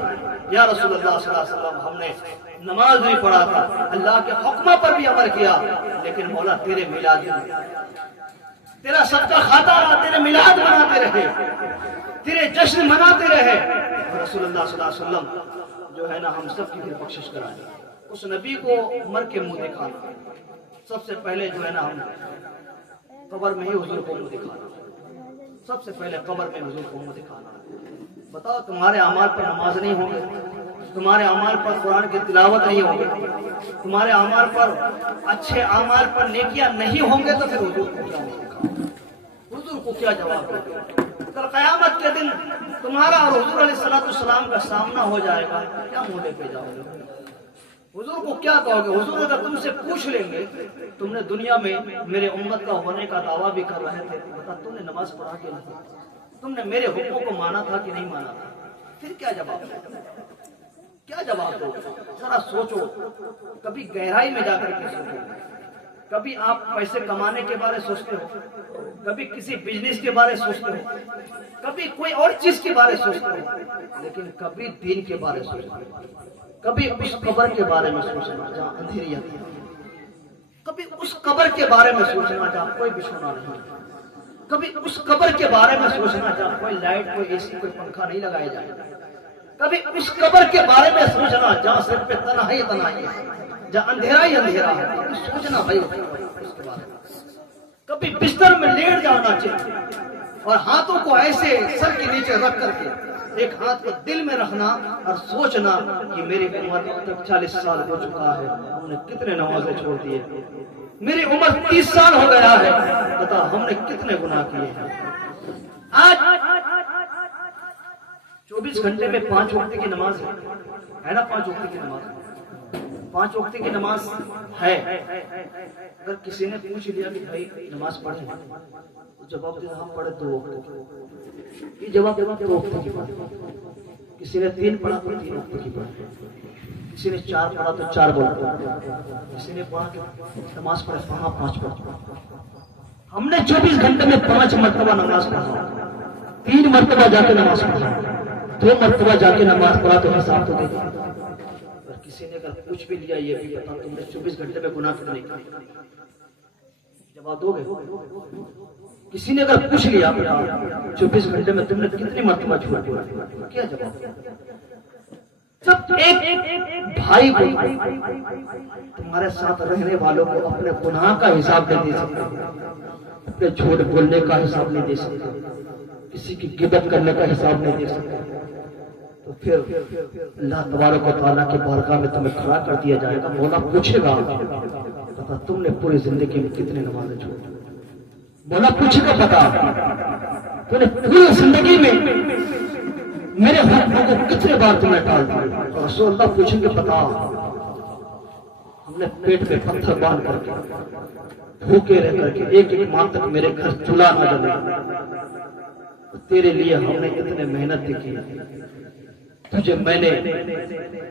یا رسول اللہ صلی اللہ علیہ وسلم ہم نے نماز نہیں پڑھا تھا، اللہ کے حکمہ پر بھی عمل کیا، لیکن مولا تیرے میلاد میں تیرا صدقہ کھاتا رہا، تیرے میلاد مناتے رہے، تیرے جشن مناتے رہے۔ رسول اللہ صلی اللہ علیہ وسلم جو ہے نا ہم سب کی پھر بخشش کرائیں، اس نبی کو مر کے منہ دکھانا، سب سے پہلے جو ہے نا ہم قبر میں ہی حضور کو منہ دکھانا، سب سے پہلے قبر میں حضور کو منہ دکھانا۔ بتاؤ تمہارے اعمال پر نماز نہیں ہوگی، تمہارے اعمال پر قرآن کی تلاوت نہیں ہوگی، تمہارے اعمال پر اچھے اعمال پر نیکیاں نہیں ہوں گے تو پھر حضور کو کیا جواب دیں؟ حضور کو کیا جواب دیں؟ کل قیامت کے دن تمہارا اور حضور علیہ السلام کا سامنا ہو جائے گا، کیا منہ لے کے جاؤ گے؟ حضور کو کیا کہو گے؟ حضور اگر تم سے پوچھ لیں گے تم نے دنیا میں میرے امت کا ہونے کا دعویٰ بھی کر رہے تھے، بتا تم نے نماز پڑھا کہ نہیں؟ تم نے میرے حکموں کو مانا تھا کہ نہیں مانا تھا؟ پھر کیا جواب دو؟ کیا جواب دو؟ ذرا سوچو، کبھی گہرائی میں جا کر کے سوچو۔ کبھی آپ پیسے کمانے کے بارے سوچتے ہو، کبھی کسی بزنس کے بارے سوچتے ہو، کبھی کوئی اور چیز کے بارے سوچتے ہو، لیکن کبھی دین کے بارے سوچتے ہو، کبھی اس قبر کے بارے میں سوچنا جہاں اندھیری ہے، کبھی اس قبر کے بارے میں سوچنا جہاں کوئی بچھونا نہیں، کبھی اس قبر کے بارے میں سوچنا جہاں کوئی لائٹ، کوئی اے سی، کوئی پنکھا نہیں لگائے جائے، کبھی اس قبر کے بارے میں سوچنا جہاں سر پہ تنہائی تنہائی ہے، جہاں اندھیرا ہی اندھیرا ہے، سوچنا بھائی اس کے بارے میں۔ کبھی بستر میں لیٹ جانا چاہیے اور ہاتھوں کو ایسے سر کے نیچے رکھ کر کے ایک ہاتھ کو دل میں رکھنا اور سوچنا کہ میری عمر اب تک 40 سال ہو چکا ہے، ہم نے کتنے نمازیں چھوڑ دیے، میری عمر 30 سال ہو گیا ہے، بتا ہم نے کتنے گناہ کیے ہیں۔ آج 24 گھنٹے میں 5 وقت کی نماز ہے نا؟ 5 وقت کی نماز، 5 وقت کی نماز ہے۔ اگر کسی نے پوچھ لیا کہ بھائی نماز پڑھیں، تو جواب دیا ہم پڑھے 2 وقت، یہ جواب 2 وقت کی پڑھے۔ کسی نے 3 پڑھا تو 3 وقت کی پڑھے، کسی نے 4 پڑھا تو 4 وقت، کسی نے پڑھا کہ نماز پڑھے 5 پڑھا۔ ہم نے 24 گھنٹے میں 5 مرتبہ نماز پڑھا، 3 مرتبہ جا کے نماز پڑھا، 2 مرتبہ جا کے نماز پڑھا، تو حساب تو دے دیا۔ اگر کسی نے اگر پوچھ بھی لیا یہ بھی بتا تم نے 24 گھنٹے میں گناہ کیوں نہیں کیا، جواب دو گے؟ کسی نے اگر پوچھ لیا 24 گھنٹے میں تم نے کتنی مرتبہ جھوٹ بولا، کیا جواب؟ سب ایک بھائی کو تمہارے ساتھ رہنے والوں کو اپنے گناہ کا حساب نہیں دے سکتے، اپنے جھوٹ بولنے کا حساب نہیں دے سکتے، کسی کی غیبت کرنے کا حساب نہیں دے سکتے، تو پھر اللہ تبارک و تعالیٰ کی بارگاہ میں تمہیں کھڑا کر دیا جائے گا۔ مولا پوچھے گا بتا تم نے پوری زندگی میں کتنے نمازیں چھوڑی، مولا پوچھے گا بتا تم نے پوری زندگی میں میرے حکموں کو کتنے بار تمہیں ٹال دیا، اور رسول اللہ پوچھیں گے بتا ہم نے پیٹ میں پتھر باندھ کر کے بھوکے رہ کر کے ایک ماہ تک میرے گھر چولہا نہ جلے، تیرے لیے ہم نے اتنے محنت کی، تجھے میں نے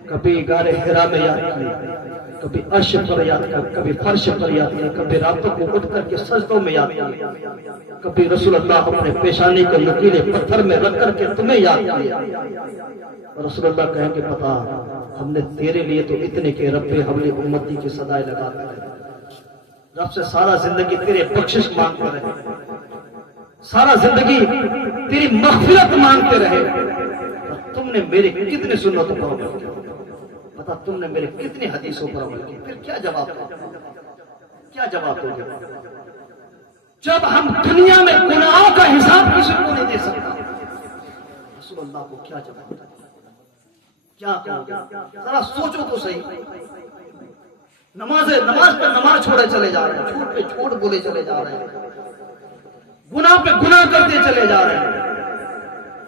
کبھی غار حرا میں یاد کیا، کبھی عرش پر یاد کیا، کبھی فرش پر یاد کیا، کبھی راتوں کو اٹھ کر کے سجدوں میں یاد کیا، کبھی رسول اللہ اپنے پیشانی کو نکیلے پتھر میں رکھ کر کے تمہیں یاد کیا، اور رسول اللہ کہیں کہ پتا ہم نے تیرے لیے تو اتنے کہ رب حولی امتی کی صدائیں لگاتے رہے، رب سے سارا زندگی تیرے بخشش مانگتے رہے، سارا زندگی تیری مغفرت مانگتے رہے، تم نے میرے کتنے سنتوں پر عمل کیا، بتا تم نے میرے کتنی حدیثوں پر عمل کیا، پھر کیا جواب دو؟ کیا جواب دو گے؟ جب ہم دنیا میں گناہوں کا حساب کسی کو نہیں دے سکتا، رسول اللہ کو کیا جواب دو؟ کیا ذرا سوچو تو صحیح۔ نماز پہ نماز چھوڑے چلے جا رہے ہیں، جھوٹ پہ جھوٹ بولے چلے جا رہے ہیں، گناہ پہ گناہ کرتے چلے جا رہے ہیں،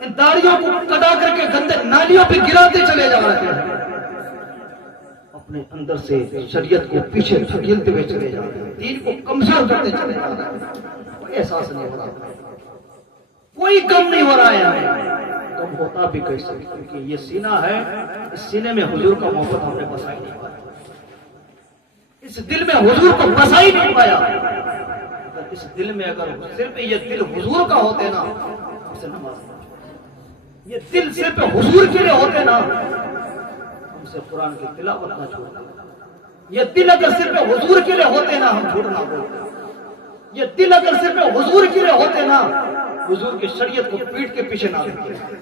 ان داڑیوں کو کٹا کر کے گندے نالیوں پہ گراتے چلے جا رہے ہیں، اپنے اندر سے شریعت کو پیچھے دھکیلتے ہوئے چلے جا رہے ہیں، دین کو کمزور کرتے چلے جا رہے ہیں، کوئی احساس نہیں ہو رہا، کوئی کم نہیں ہو رہا ہے ہمیں، کم ہوتا بھی کیسے؟ کیونکہ یہ سینہ ہے، اس سینے میں حضور کا محبت ہم نے بسا ہی نہیں پایا، اس دل میں حضور کو بسا ہی نہیں پایا۔ اس دل میں اگر صرف یہ دل حضور کا ہوتے نا، اسے نماز یہ دل صرف حضور کے لیے ہوتے نا، ہم سے قرآن کی تلاوت نہ چھوڑتے، یہ دل اگر صرف حضور کے لیے ہوتے نا، ہم جھوٹ نہ بولتے، یہ دل اگر صرف حضور کے لیے ہوتے نا، حضور کی شریعت کو پیٹ کے پیچھے نہ دیتے۔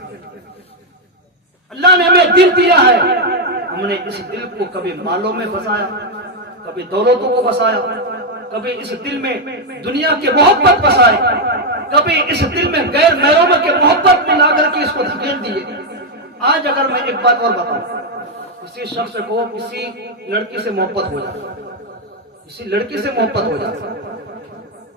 اللہ نے ہمیں دل دیا ہے، ہم نے اس دل کو کبھی مالوں میں بسایا، کبھی دولتوں کو بسایا، کبھی اس دل میں دنیا کے محبت بسائے، کبھی اس دل میں غیر محرموں کے محبت میں لا کر کے اس کو دھکیل دیے۔ آج اگر میں ایک بات اور بتاؤں، کسی شخص کو کسی لڑکی سے محبت ہو جائے، کسی لڑکی سے محبت ہو جائے،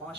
5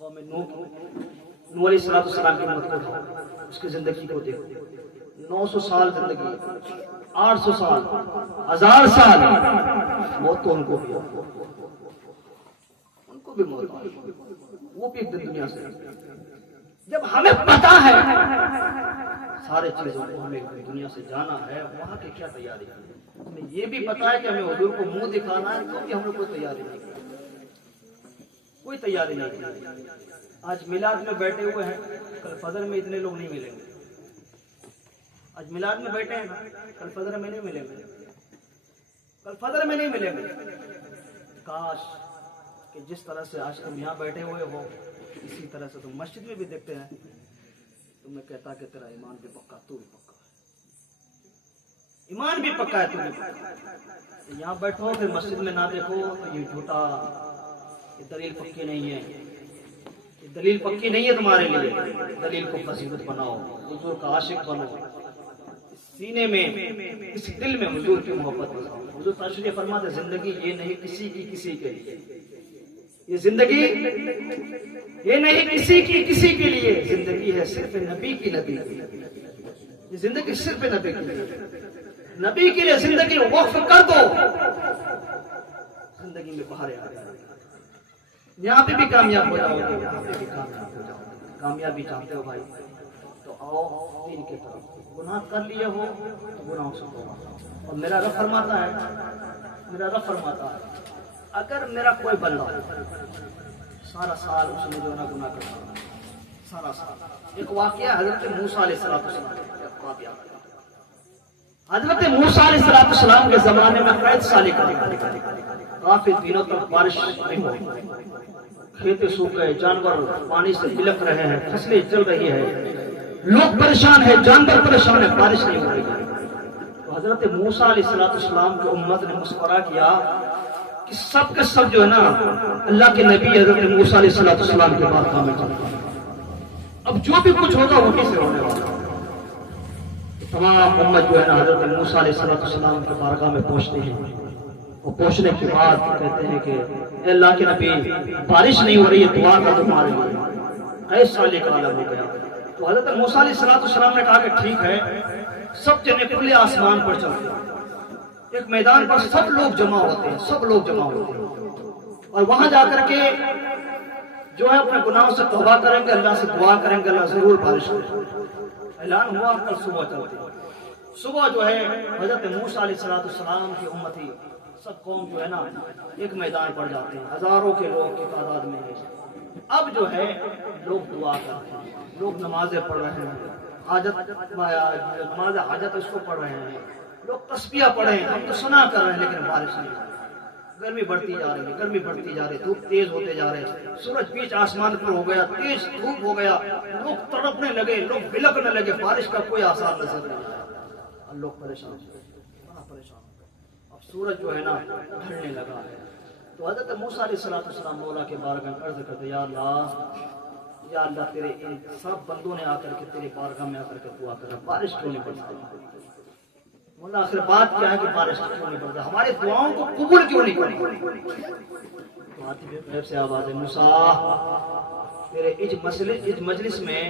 قوم نوح علیہ السلام کی امت کو اٹھاؤ، اس کی زندگی کو دیکھو، 900 سال زندگی، 800 سال، 1000 سال، موت تو ان کو بھی موت آئی، وہ بھی ایک دن دنیا سے۔ جب ہمیں پتا ہے سارے چیزوں کو، ہمیں دنیا سے جانا ہے، وہاں کی کیا تیاری ہے؟ ہمیں یہ بھی پتا ہے کہ ہمیں حضور کو منہ دکھانا ہے، تو بھی ہم لوگ کوئی تیاری نہیں، کوئی تیاری نہیں۔ آج میلاد میں بیٹھے ہوئے ہیں، کل فجر میں اتنے لوگ نہیں ملیں گے۔ آج میلاد میں بیٹھے ہیں، کل فجر میں نہیں ملیں گے، کل فجر میں نہیں ملیں گے۔ کاش کہ جس طرح سے آج تم یہاں بیٹھے ہوئے ہو، اسی طرح سے تم مسجد میں بھی دیکھتے ہیں، تو میں کہتا کہ تیرا ایمان بھی پکا، تو بھی پکا ہے، ایمان بھی پکا ہے، تو بھی پکا ہے۔ یہاں بیٹھو پھر مسجد میں نہ دیکھو تو یہ جھوٹا، یہ دلیل پکی نہیں ہے، یہ دلیل پکی نہیں ہے تمہارے لیے۔ دلیل کو فضیلت بناؤ، حضور کا عاشق بنو، سینے میں، اس دل میں حضور کی محبت بناؤ۔ حضور تشریف فرماتے زندگی یہ نہیں کسی کی کسی کے لیے، یہ زندگی یہ نہیں کسی کی کسی کے لیے، زندگی ہے صرف نبی کی، نبی کی، یہ زندگی صرف نبی کے لیے، نبی کے لیے زندگی وقف کر دو، زندگی میں بہاریں آ جائیں، یہاں پہ بھی کامیاب ہو جاؤ گے، یہاں پہ بھی کامیاب ہو جاؤ گے۔ کامیابی چاہتے ہو بھائی تو آؤ دین کی طرف۔ گناہ کر لیے ہو تو گناہوں سے توبہ کرو، اور میرا رب فرماتا ہے اگر میرا کوئی بندہ سارا سال اس نے جو ہے نا گناہ کرتا، سارا سال۔ ایک واقعہ حضرت موسیٰ علیہ السلام، حضرت موسیٰ علیہ السلام کے زمانے میں 35 سال کافی دنوں تک بارش نہیں ہوئی، کھیت سوکھ گئے، جانور پانی سے بلک رہے ہیں، فصلیں جل رہی ہے، لوگ پریشان ہیں، جانور پریشان ہیں، بارش نہیں ہو رہی ہے۔ تو حضرت موسیٰ علیہ السلام کی امت نے مشورہ کیا کہ سب کے سب جو ہے نا اللہ کے نبی حضرت موسیٰ علیہ السلام کے بارگاہ میں چلتے ہیں، اب جو بھی کچھ ہوگا وہی سے ہونے والا۔ تمام امت جو ہے نا حضرت موسیٰ علیہ السلام کے بارگاہ میں پہنچتے ہیں، وہ پہنچنے کے بعد کہتے ہیں کہ اے اللہ کے نبی بارش نہیں ہو رہی ہے، دعا کر تمہارے لیے۔ 23 سال کا عالم ہو گیا۔ تو حضرت موسیٰ علیہ السلام نے کہا کہ ٹھیک ہے، سب جنے کھلے آسمان پر چلتے ہیں، ایک میدان پر سب لوگ جمع ہوتے ہیں، اور وہاں جا کر کے جو ہے اپنے گناہوں سے توبہ کریں گے، اللہ سے دعا کریں گے، اللہ ضرور بارش کرے گا۔ اعلان ہوا، کل صبح چلتے ہیں۔ صبح جو ہے حضرت موسیٰ علیہ السلام کی امتی سب قوم جو ہے نا ایک میدان پر جاتے ہیں، ہزاروں کے لوگ کی تعداد میں ہے۔ اب جو ہے لوگ دعا کرتے ہیں، لوگ نمازیں پڑھ رہے ہیں، نماز حاجت اس کو پڑھ رہے ہیں، لوگ تسبیح پڑھ رہے ہیں، ہم تو سنا کر رہے ہیں، لیکن بارش نہیں ہو رہی۔ گرمی بڑھتی جا رہی ہے، دھوپ تیز ہوتے جا رہے ہیں، سورج بیچ آسمان پر ہو گیا، تیز دھوپ ہو گیا، لوگ تڑپنے لگے، لوگ بلکنے لگے، بارش کا کوئی آثار نظر نہیں آیا، اور لوگ پریشان ہو گئے، بڑا پریشان ہو گئے۔ اب سورج جو ہے نا ڈھلنے لگا ہے، تو حضرت موسیٰ علیہ السلام مولا کے بارگاہ میں عرض کرتے، یا اللہ تیرے ان سب بندوں نے آ کر کے تیرے بارگاہ میں آ کر کے دعا کرا، بارش کیوں نہیں پڑتی؟ مولا آخر بات کیا ہے کہ بارش کیوں نہیں پڑتا، ہماری دعاؤں کو قبول کیوں نہیں کرتی؟ غیب سے آواز ہے، موسیٰ تیرے اس مجلس میں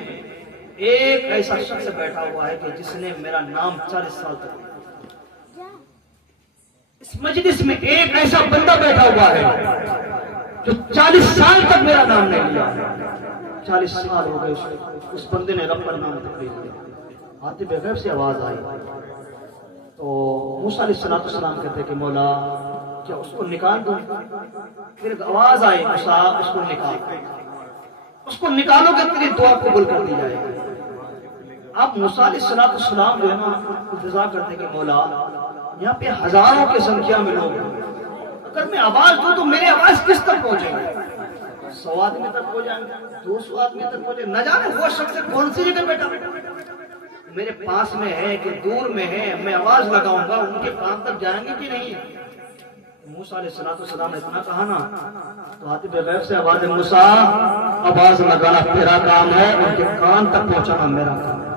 ایک ایسا شخص بیٹھا ہوا ہے کہ جس نے میرا نام 40 سال تک، اس مجلس میں ایک ایسا بندہ بیٹھا ہوا ہے جو 40 سال تک میرا نام نہیں لیا، 40 سال ہو گئے اس بندے نے رب کا نام تک نہیں لیا۔ آتے غیب سے آواز آئی تو موسیٰ علیہ السلام کہتے کہ مولا کیا اس کو نکال دوں؟ پھر آواز آئی، موسیٰ اس کو نکال، اس کو نکالو کہ تیری دعا قبول کر دی جائے گی۔ اب موسیٰ علیہ السلام جو ہے نا انتظار کرتے کہ مولا یہاں پہ ہزاروں کی سنکھیا میں لوگ ہیں، اگر میں آواز دوں تو میری آواز کس تک پہنچے گی؟ 100 آدمی تک پہنچ جائیں گے، 200 آدمی تک پہنچے، نہ جانے وہ شخص کون سی جگہ بیٹھا میرے پاس میں ہے کہ دور میں ہے، میں آواز لگاؤں گا، ان کے کان تک جائیں گے کہ نہیں؟ موسیٰ علیہ السلام نے اتنا کہا نا تو حاتب غیب سے آواز ہے، موسیٰ آواز لگانا تیرا کام ہے، ان کے کان تک پہنچانا میرا کام ہے۔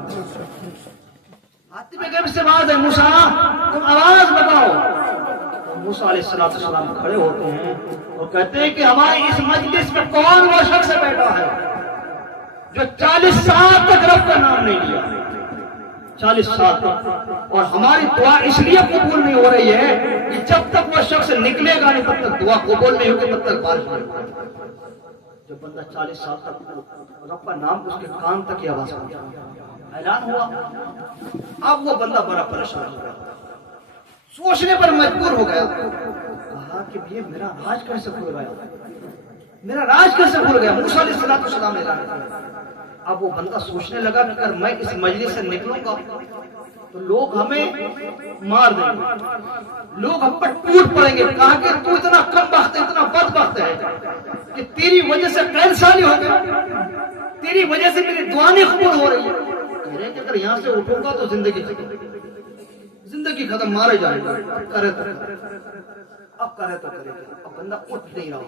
حاتب غیب سے آواز ہے، موسیٰ تم آواز لگاؤ۔ تو موسیٰ علیہ السلام کھڑے ہوتے ہیں اور کہتے ہیں کہ ہمارے اس مجلس میں کون وہ شخص بیٹھا ہے جو 40 سال تک رب کا نام نہیں لیا، 40 سال تک، اور ہماری دعا اس لیے قبول نہیں ہو رہی ہے کہ جب تک وہ شخص نکلے گا نہیں تب تک دعا قبول نہیں ہوگی، تب تک بارش نہیں ہوگی۔ جب بندہ 40 سال تک رب کا نام اس کے کان تک ہی آواز پہنچا، اعلان ہوا، اب وہ بندہ بڑا پریشان ہو گیا، سوچنے پر مجبور ہو گیا، کہا کہ یہ میرا راج کیسے کھل گیا، میرا راج کیسے کھل گیا؟ موسیٰ علیہ السلام نے اعلان کیا۔ اب وہ بندہ سوچنے لگا کہ اگر میں اس مجلس سے نکلوں گا تو لوگ ہمیں مار دیں گے، لوگ ہم پر ٹوٹ پڑیں گے، کہا کہ تو اتنا کم بخت ہے، اتنا بدبخت ہے کہ تیری وجہ سے قید سالی ہو گیا، تیری وجہ سے میری دعائیں قبول ہو رہی ہے۔ کہہ رہے ہیں کہ اگر یہاں سے اٹھوں گا تو زندگی ختم، مارے جائے گا، کرے تو اب کرے تو کرے، اب بندہ اٹھ نہیں رہا۔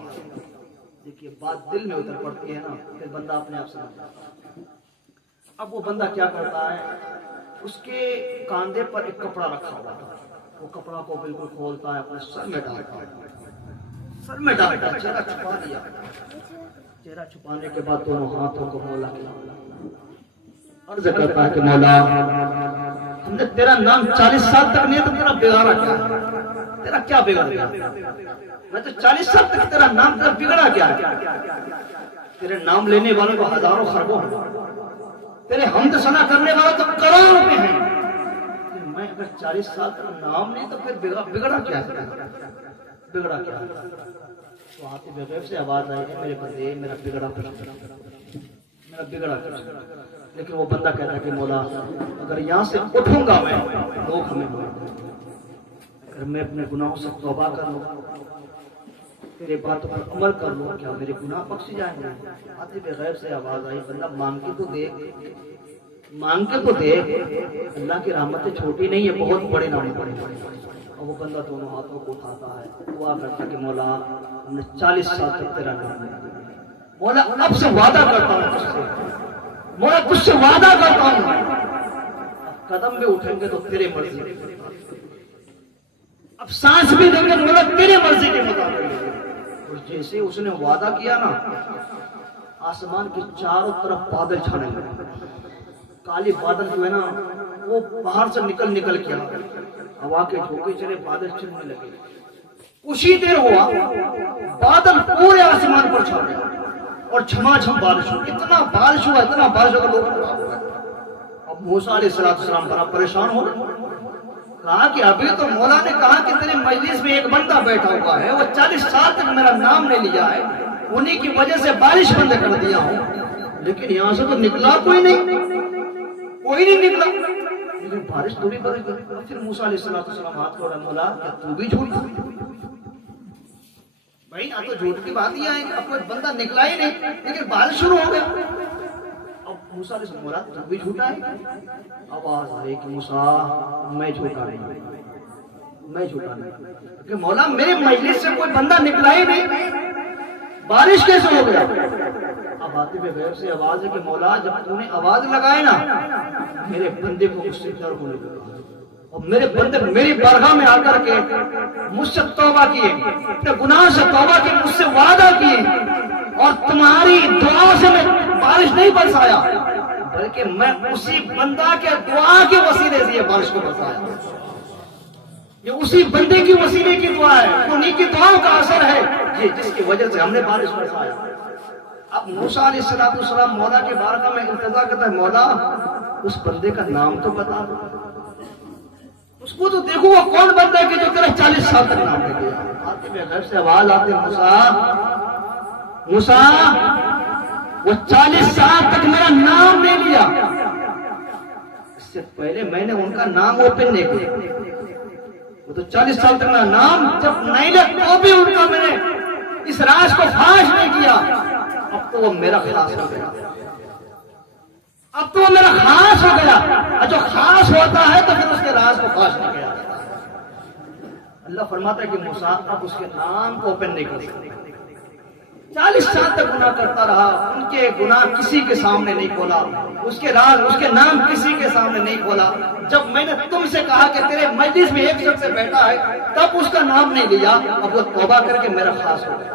دیکھیے بات دل میں اتر پڑتی ہے نا، پھر بندہ اپنے آپ سے اب وہ بندہ کیا کرتا ہے، اس کے کاندھے پر ایک کپڑا رکھا ہوا تھا، وہ کپڑا کو بالکل کھولتا ہے، اپنے سر میں ڈالتا ہے، سر میں ڈالتا ہے، چہرہ چھپا دیا، چہرہ چھپانے کے بعد دونوں ہاتھوں کو مولا کیا، عرض کرتا ہے کہ مولا ہم نے تیرا نام 40 سال تک نہیں تو تیرا بگاڑا کیا ہے، تیرا کیا بگڑ گیا؟ میں تو 40 سال تک تیرا نام تیرا بگڑا کیا ہے؟ تیرے نام لینے والوں کو ہزاروں خربوں ہیں، تیرے حمد ثنا کرنے والا تو کروڑوں میں ہیں، میں اگر 40 سال تک نام نہیں تو پھر بگڑا کیا ہے؟ بگڑا کیا ہے؟ تو آتے بغیر سے آواز آئی ہے، میرے بندے میرا بگڑا لیکن وہ بندہ کہتا ہے کہ مولا اگر یہاں سے اٹھوں گا میں لوگ ہمیں مار دیں گے، اگر میں اپنے گناہوں سے توبہ کر لوں، تیرے باتوں پر عمل کر لوں، کیا میرے گناہ بخش جائیں گے؟ آتے بغیر سے آواز آئی، بندہ مانگ کے تو دیکھ، اللہ کی رحمتیں چھوٹی نہیں ہے، بہت بڑے نام پڑے۔ اور وہ بندہ دونوں ہاتھوں کو اٹھاتا ہے، دعا کرتا ہے کہ مولا ہم نے 40 سال تک تیرا نام لیا، مولا اب سے وعدہ کرتا ہوں تجھ سے، مولا تجھ سے وعدہ کرتا ہوں، قدم بھی اٹھیں گے تو تیرے مرضی، اب سانس بھی دیں گے مولا تیرے مرضی کے مطابق۔ اور جیسے اس نے وعدہ کیا نا، آسمان کے چاروں طرف بادل چھانے لگے، کالی بادل جو ہے نا وہ باہر سے نکل کیا، ہوا کے جھونکے چلے، بادل چلنے لگے، کچھ ہی دیر ہوا بادل پورے آسمان پر چھا گیا اور جھما جھم بارش ہو، اتنا بارش ہوا کہ لوگ اب موسیٰ علیہ السلام بڑا پریشان ہو، کہا کہ ابھی تو مولا نے کہا کہ تیرے مجلس میں ایک بندہ بیٹھا ہوا ہے، وہ 40 سال تک میرا نام نہیں لیا ہے، انہی کی وجہ سے بارش بند کر دیا ہوں، لیکن یہاں سے تو نکلا کوئی نہیں نکلا، لیکن بارش تھوڑی برس گئی۔ پھر موسیٰ علیہ السلام ہاتھ کو مولا کیا تو بھی جھوٹ بھائی، تو جھوٹ کی بات ہی آئے، اب کوئی بندہ نکلا ہی نہیں لیکن بارش شروع ہو گیا۔ اب موسیٰ علیہ السلام مولا تو بھی جھوٹا ہے، آواز آئی کہ موسیٰ میں جھوٹا نہیں، کہ مولا میرے مجلس سے کوئی بندہ نکلا ہی نہیں، بارش کیسے ہو گیا؟ اب آتے ہوئے غیب سے آواز ہے کہ مولا جب تو نے آواز لگائے نا، میرے بندے کو مجھ سے ڈر ہونے لگا، اور میرے بندے میری بارگاہ میں آ کر کے مجھ سے توبہ کیے، اپنے گناہ سے توبہ کی، مجھ سے وعدہ کیے، اور تمہاری دعا سے میں بارش نہیں برسایا، بلکہ میں اسی بندہ کے دعا کے وسیلے سے یہ بارش کو برسایا، یہ اسی بندے کی وسیلے کی دعا ہے، انہی کی دعاؤں کا اثر ہے جس کی وجہ سے ہم نے بارش برسایا۔ اب موسیٰ علیہ السلام مولا کے بارگاہ میں التجا کرتا ہے، مولا اس بندے کا نام تو بتا دو، اس کو تو دیکھو وہ کون بندہ ہے کہ جو تیرا 40 سال تک نام لے گیا۔ آتے میں گھر سے آواز آتے، موسیٰ وہ 40 سال تک میرا نام نہیں لیا، اس سے پہلے میں نے ان کا نام اوپن نہیں کیا، وہ تو 40 سال تک میرا نام جب نہیں لیا تو بھی ان کا میں نے اس راز کو فاش نہیں کیا، اب تو وہ میرا خاص ہو گیا، اب تو وہ میرا خاص ہو گیا، اور جو خاص ہوتا ہے تو پھر اس کے راز کو فاش نہیں کیا۔ اللہ فرماتا ہے کہ موسیٰ اب اس کے نام کو اوپن نہیں کر سکتے، 40 سال تک گناہ کرتا رہا، ان کے گناہ کسی کے سامنے نہیں کھولا، اس کے راز اس کے نام کسی کے سامنے نہیں کھولا۔ جب میں نے تم سے کہا کہ تیرے مجلس میں ایک شخص بیٹھا ہے تب اس کا نام نہیں لیا، اب وہ توبہ کر کے میرا خاص ہو گیا،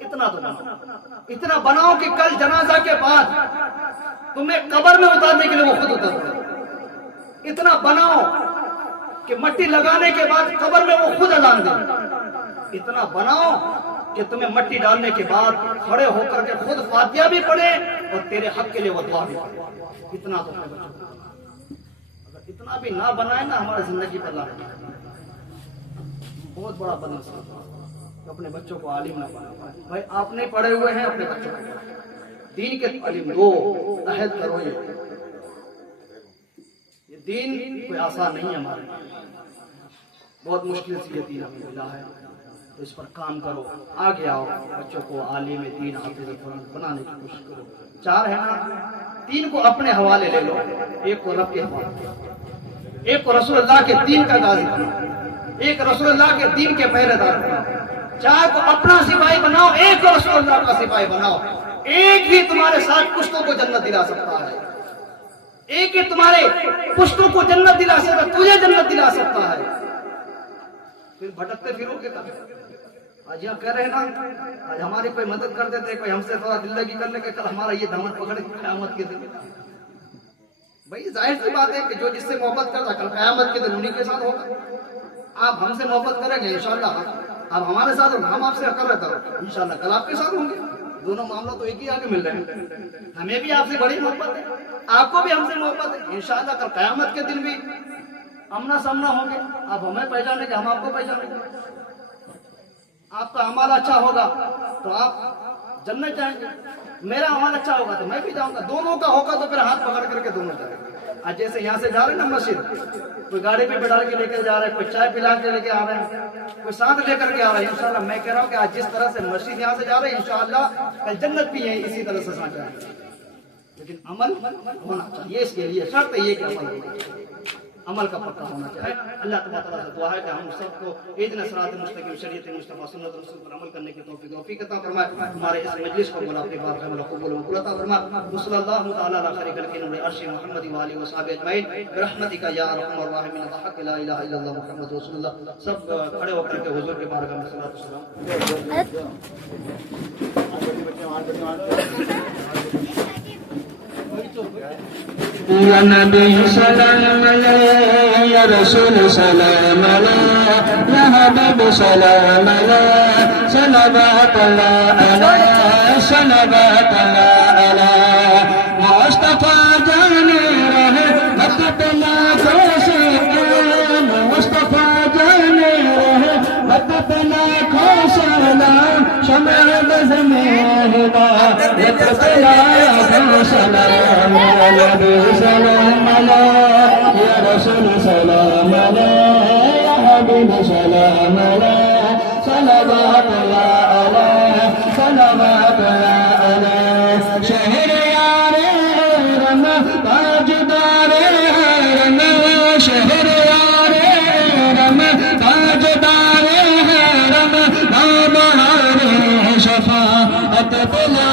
اتنا تو بناؤ، اتنا بناؤ کہ کل جنازہ کے بعد تمہیں قبر میں اتارنے کے لیے وہ خود اتر دے، اتنا بناؤ کہ مٹی لگانے کے بعد قبر میں وہ خود اذان دے، اتنا بناؤ کہ تمہیں مٹی ڈالنے کے بعد کھڑے ہو کر کے خود فاتحہ بھی پڑھے اور تیرے حق کے لیے وہ دعا بھی پڑھے۔ اتنا تو اپنے بچوں کو، اگر اتنا بھی نہ بنائے نا ہماری زندگی پر لانے بہت بڑا بنس کہ اپنے بچوں کو عالم نہ بنائے۔ بھائی آپ نہیں پڑھے ہوئے ہیں، اپنے بچوں کو دین کے تعلیم دو، عہد کرو۔ یہ دین کوئی آسان نہیں ہے ہمارے، بہت مشکل سے یہ دین ہمیں ملا ہے، تو اس پر کام کرو، آگے آؤ، بچوں کو عالم دین حافظ قرآن بنانے کی کوشش کرو۔ چار ہے نا، تین کو اپنے حوالے لے لو، ایک کو رب کے حوالے، ایک کو رسول اللہ کے دین کا غازی بناؤ، ایک رسول اللہ کے دین کے پہرے دار بناؤ۔ چار کو اپنا سپاہی بناؤ، ایک کو رسول اللہ کا سپاہی بناؤ۔ ایک ہی تمہارے ساتھ پشتوں کو جنت دلا سکتا ہے، ایک ہی تمہارے پشتوں کو جنت دلا سکتا ہے، تجھے جنت دلا سکتا ہے۔ پھر بھٹکتے پھرو گے کب؟ آج یہاں کہہ رہے ہیں نا، آج ہماری کوئی مدد کر دیتے، کوئی ہم سے تھوڑا دل لگی کر لے کہ کل ہمارا یہ دامن پکڑ کے قیامت کے دن۔ بھائی ظاہر سی بات ہے کہ جو جس سے محبت کرتا کل قیامت کے دن انہی کے ساتھ ہوگا۔ آپ ہم سے محبت کریں گے انشاءاللہ، آپ ہمارے ساتھ ہوں، ہم آپ سے کر رہتا ہوں انشاءاللہ کل آپ کے ساتھ ہوں گے۔ دونوں معاملہ تو ایک ہی آگے مل رہے ہیں، ہمیں بھی آپ سے بڑی محبت ہے، آپ کو بھی ہم سے محبت ہے۔ انشاءاللہ کل قیامت کے دن بھی امنا سامنا ہوں گے، آپ ہمیں پہچانیں گے، ہم آپ کو پہچانیں گے۔ آپ کا عمل اچھا ہوگا تو آپ جنت جائیں گے، میرا عمل اچھا ہوگا تو میں بھی جاؤں گا، دونوں کا ہوگا تو پھر ہاتھ پکڑ کر کے دونوں جائیں گے۔ آج جیسے یہاں سے جا رہے ہیں نا مسجد، کوئی گاڑی پہ بٹھا کے لے کر جا رہا ہے، کوئی چائے پلا کے لے کے آ رہے ہیں، کوئی ساتھ لے کر کے آ رہا ہے۔ انشاءاللہ میں کہہ رہا ہوں کہ آج جس طرح سے مسجد یہاں سے جا رہے ہیں انشاءاللہ کل جنت بھی ہے اسی طرح سے ساتھ جائیں گے، لیکن عمل ہونا چاہیے، اس کے لیے شرط ہے یہ کہ عمل ہونا چاہیے، عمل کا پکا ہونا چاہیے۔ اللہ تعالیٰ سے دعا ہے کہ ہم سب کو اہدنا الصراط المستقیم، شریعت مصطفیٰ سنت رسول پر عمل کرنے کی توفیق عطا فرمائے۔ ہمارے اس مجلس کو مولا اپنی بارگاہ میں قبول و مقبول عطا فرمائے۔ صلی اللہ تعالی علی خیر خلق نور عرش محمد و آلہ و صحبہ اجمعین برحمتک یا ارحم الراحمین بحق لا الہ الا اللہ محمد رسول اللہ۔ سب کھڑے ہو کر کے حضور کے بارگاہ میں صلوات و سلام۔ یا نبی سلام علیہ، یا رسول سلام علیہ، یا حبیب سلام علیہ، صلوات اللہ علیہ، صلوات اللہ علیہ، مصطفیٰ جانے رہے حق بلا سلام، مصطفیٰ جانے رہے حق بلا سلام، شمع بزم ہدایت سلام سلام، یا نبی سلام علیہ، یا رسول سلام علیہ، یا حبیب سلام علیہ، صلوات اللہ علیہ، صلوات اللہ علیہ۔ شہر یار حرم تاجدار حرم، شہر یار حرم تاجدار حرم، نامہار شفاعت بلا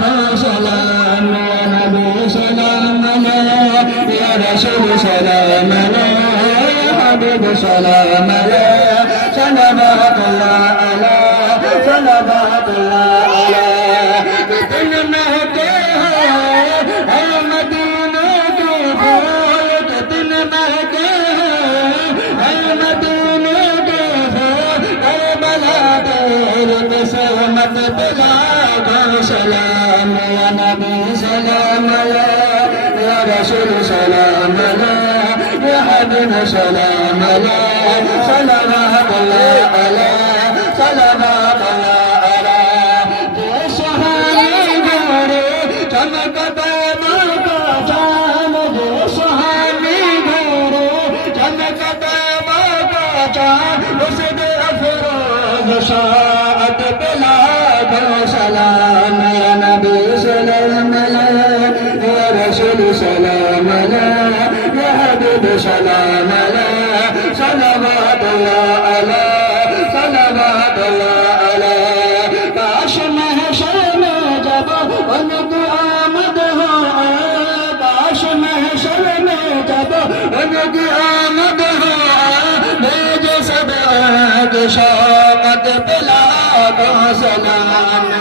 دو سلام، یا نبی سلام علیہ، یا رسول سلام علیہ، یا حبیب سلام علیہ، صلوات اللہ علیہ، صلوات اللہ علیہ۔ کتن مہکے ہیں اے مدینے کے پھول، کتن مہکے ہیں اے مدینے کے پھول، کربلا تیری قسمت بلا دو سلام، یا نبی سلام علیہ، یا رسول سلام علیہ، یا حبیب سلام علیہ، صلوات اللہ علیہ، صلوات اللہ علیہ۔ جو سہانی گھوڑے چمکتا ماں کا چاند، جو سہانی گھوڑے چمکتا ماں کا چاند، اس دے افروز شاعت بلا دو سلام، یا نبی سلام علیہ، یا رسول سلام علیہ، یا حبیب سلام علیہ، صلوات اللہ علیہ، صلوات اللہ علیہ۔ کاش محشر میں جب ان کی آمد ہو، کاش محشر میں جب ان کی آمد ہو، میرے سب شوقت بلا دو سلام،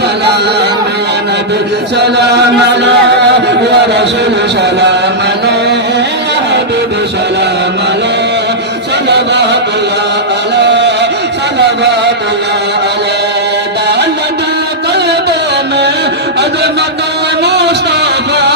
سلام یا نبی سلام علیہ یا رسول سلام علیہ یا حبیب سلام علیہ صلوات اللہ علیہ صلوات اللہ علیہ ڈال دل قلبوں میں عظمت مصطفیٰ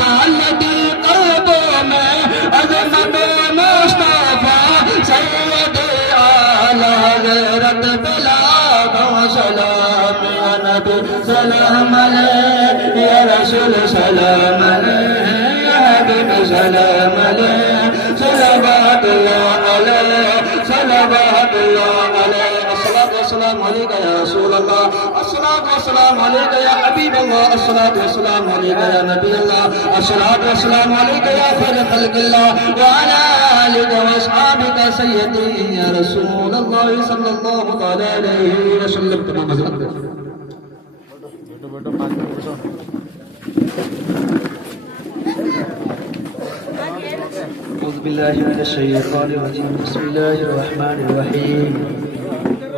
ڈال دل قلبوں میں عظمت مصطفیٰ سید اعلی حضرت بلاغ سلام یا نبی سلام علیہ یا رسول سلام علیہ یا حبیب سلام علیہ صلوات اللہ علیہ صلوات اللہ علیہ الصلاۃ والسلام علیک یا رسول اللہ الصلاۃ والسلام علیک یا حبیب اللہ الصلاۃ والسلام علیک یا نبی اللہ الصلاۃ والسلام علیک یا خیر خلق اللہ وعلی آلک واصحابک سیدی یا رسول اللہ صلی اللہ تعالی علیہ وسلم. تمام حضرات أعوذ بالله من الشيطان الرجيم بسم الله الرحمن الرحيم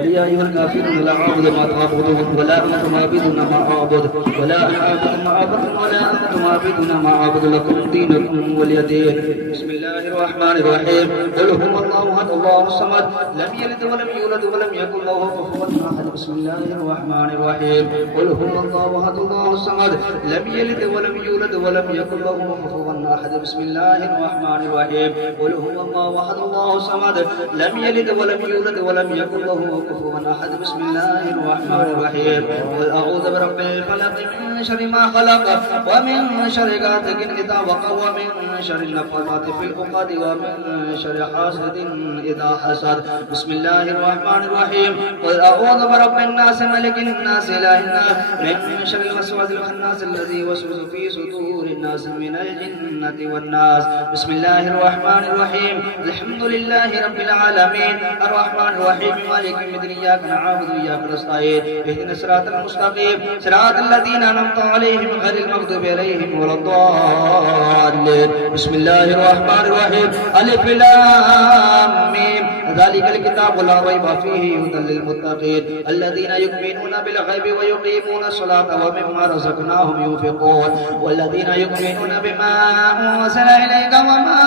يا أيها الكافرون لا أعبد ما تعبدون ولا أنتم عابدون ما أعبد ولا أنا عابد ما عبدتم ولا أنتم عابدون ما أعبد لكم دينكم ولي دين. بسم الله الرحمن الرحيم قل هو الله أحد الله الصمد لم يلد ولم يولد ولم يكن له كفوا أحد. بسم الله الرحمن الرحيم قل هو الله أحد الله الصمد لم يلد ولم يولد ولم يكن له كفوا أحد. بسم الله الرحمن الرحيم قل هو الله أحد الله الصمد لم يلد ولم يولد ولم يكن له كفوا أحد. بسم الله الرحمن الرحيم قل أعوذ برب الفلق من شر ما خلق ومن شر غاسق إذا وقب ومن شر النفاثات في العقد ومن شر حاسد إذا حسد. بسم الله الرحمن الرحيم قل أعوذ برب الناس ملك الناس إله الناس من شر الوسواس الخناس الذي يوسوس في صدور الناس من الجنة والناس. بسم الله الرحمن الرحيم الحمد لله رب العالمين الرحمن الرحيم مالك يوم الدين إياك نعبد وإياك نستعين اهدنا الصراط المستقيم صراط الذين أنعمت عليهم غير المغضوب عليهم ولا الضالين. بسم الله الرحمن الرحيم ألف لام ميم ذلك الكتاب لا ريب فيه هدى للمتقين الذين يؤمنون بالغيب ويقيمون الصلاة ومما رزقناهم ينفقون والذين يؤمنون بما أنزل إليك وما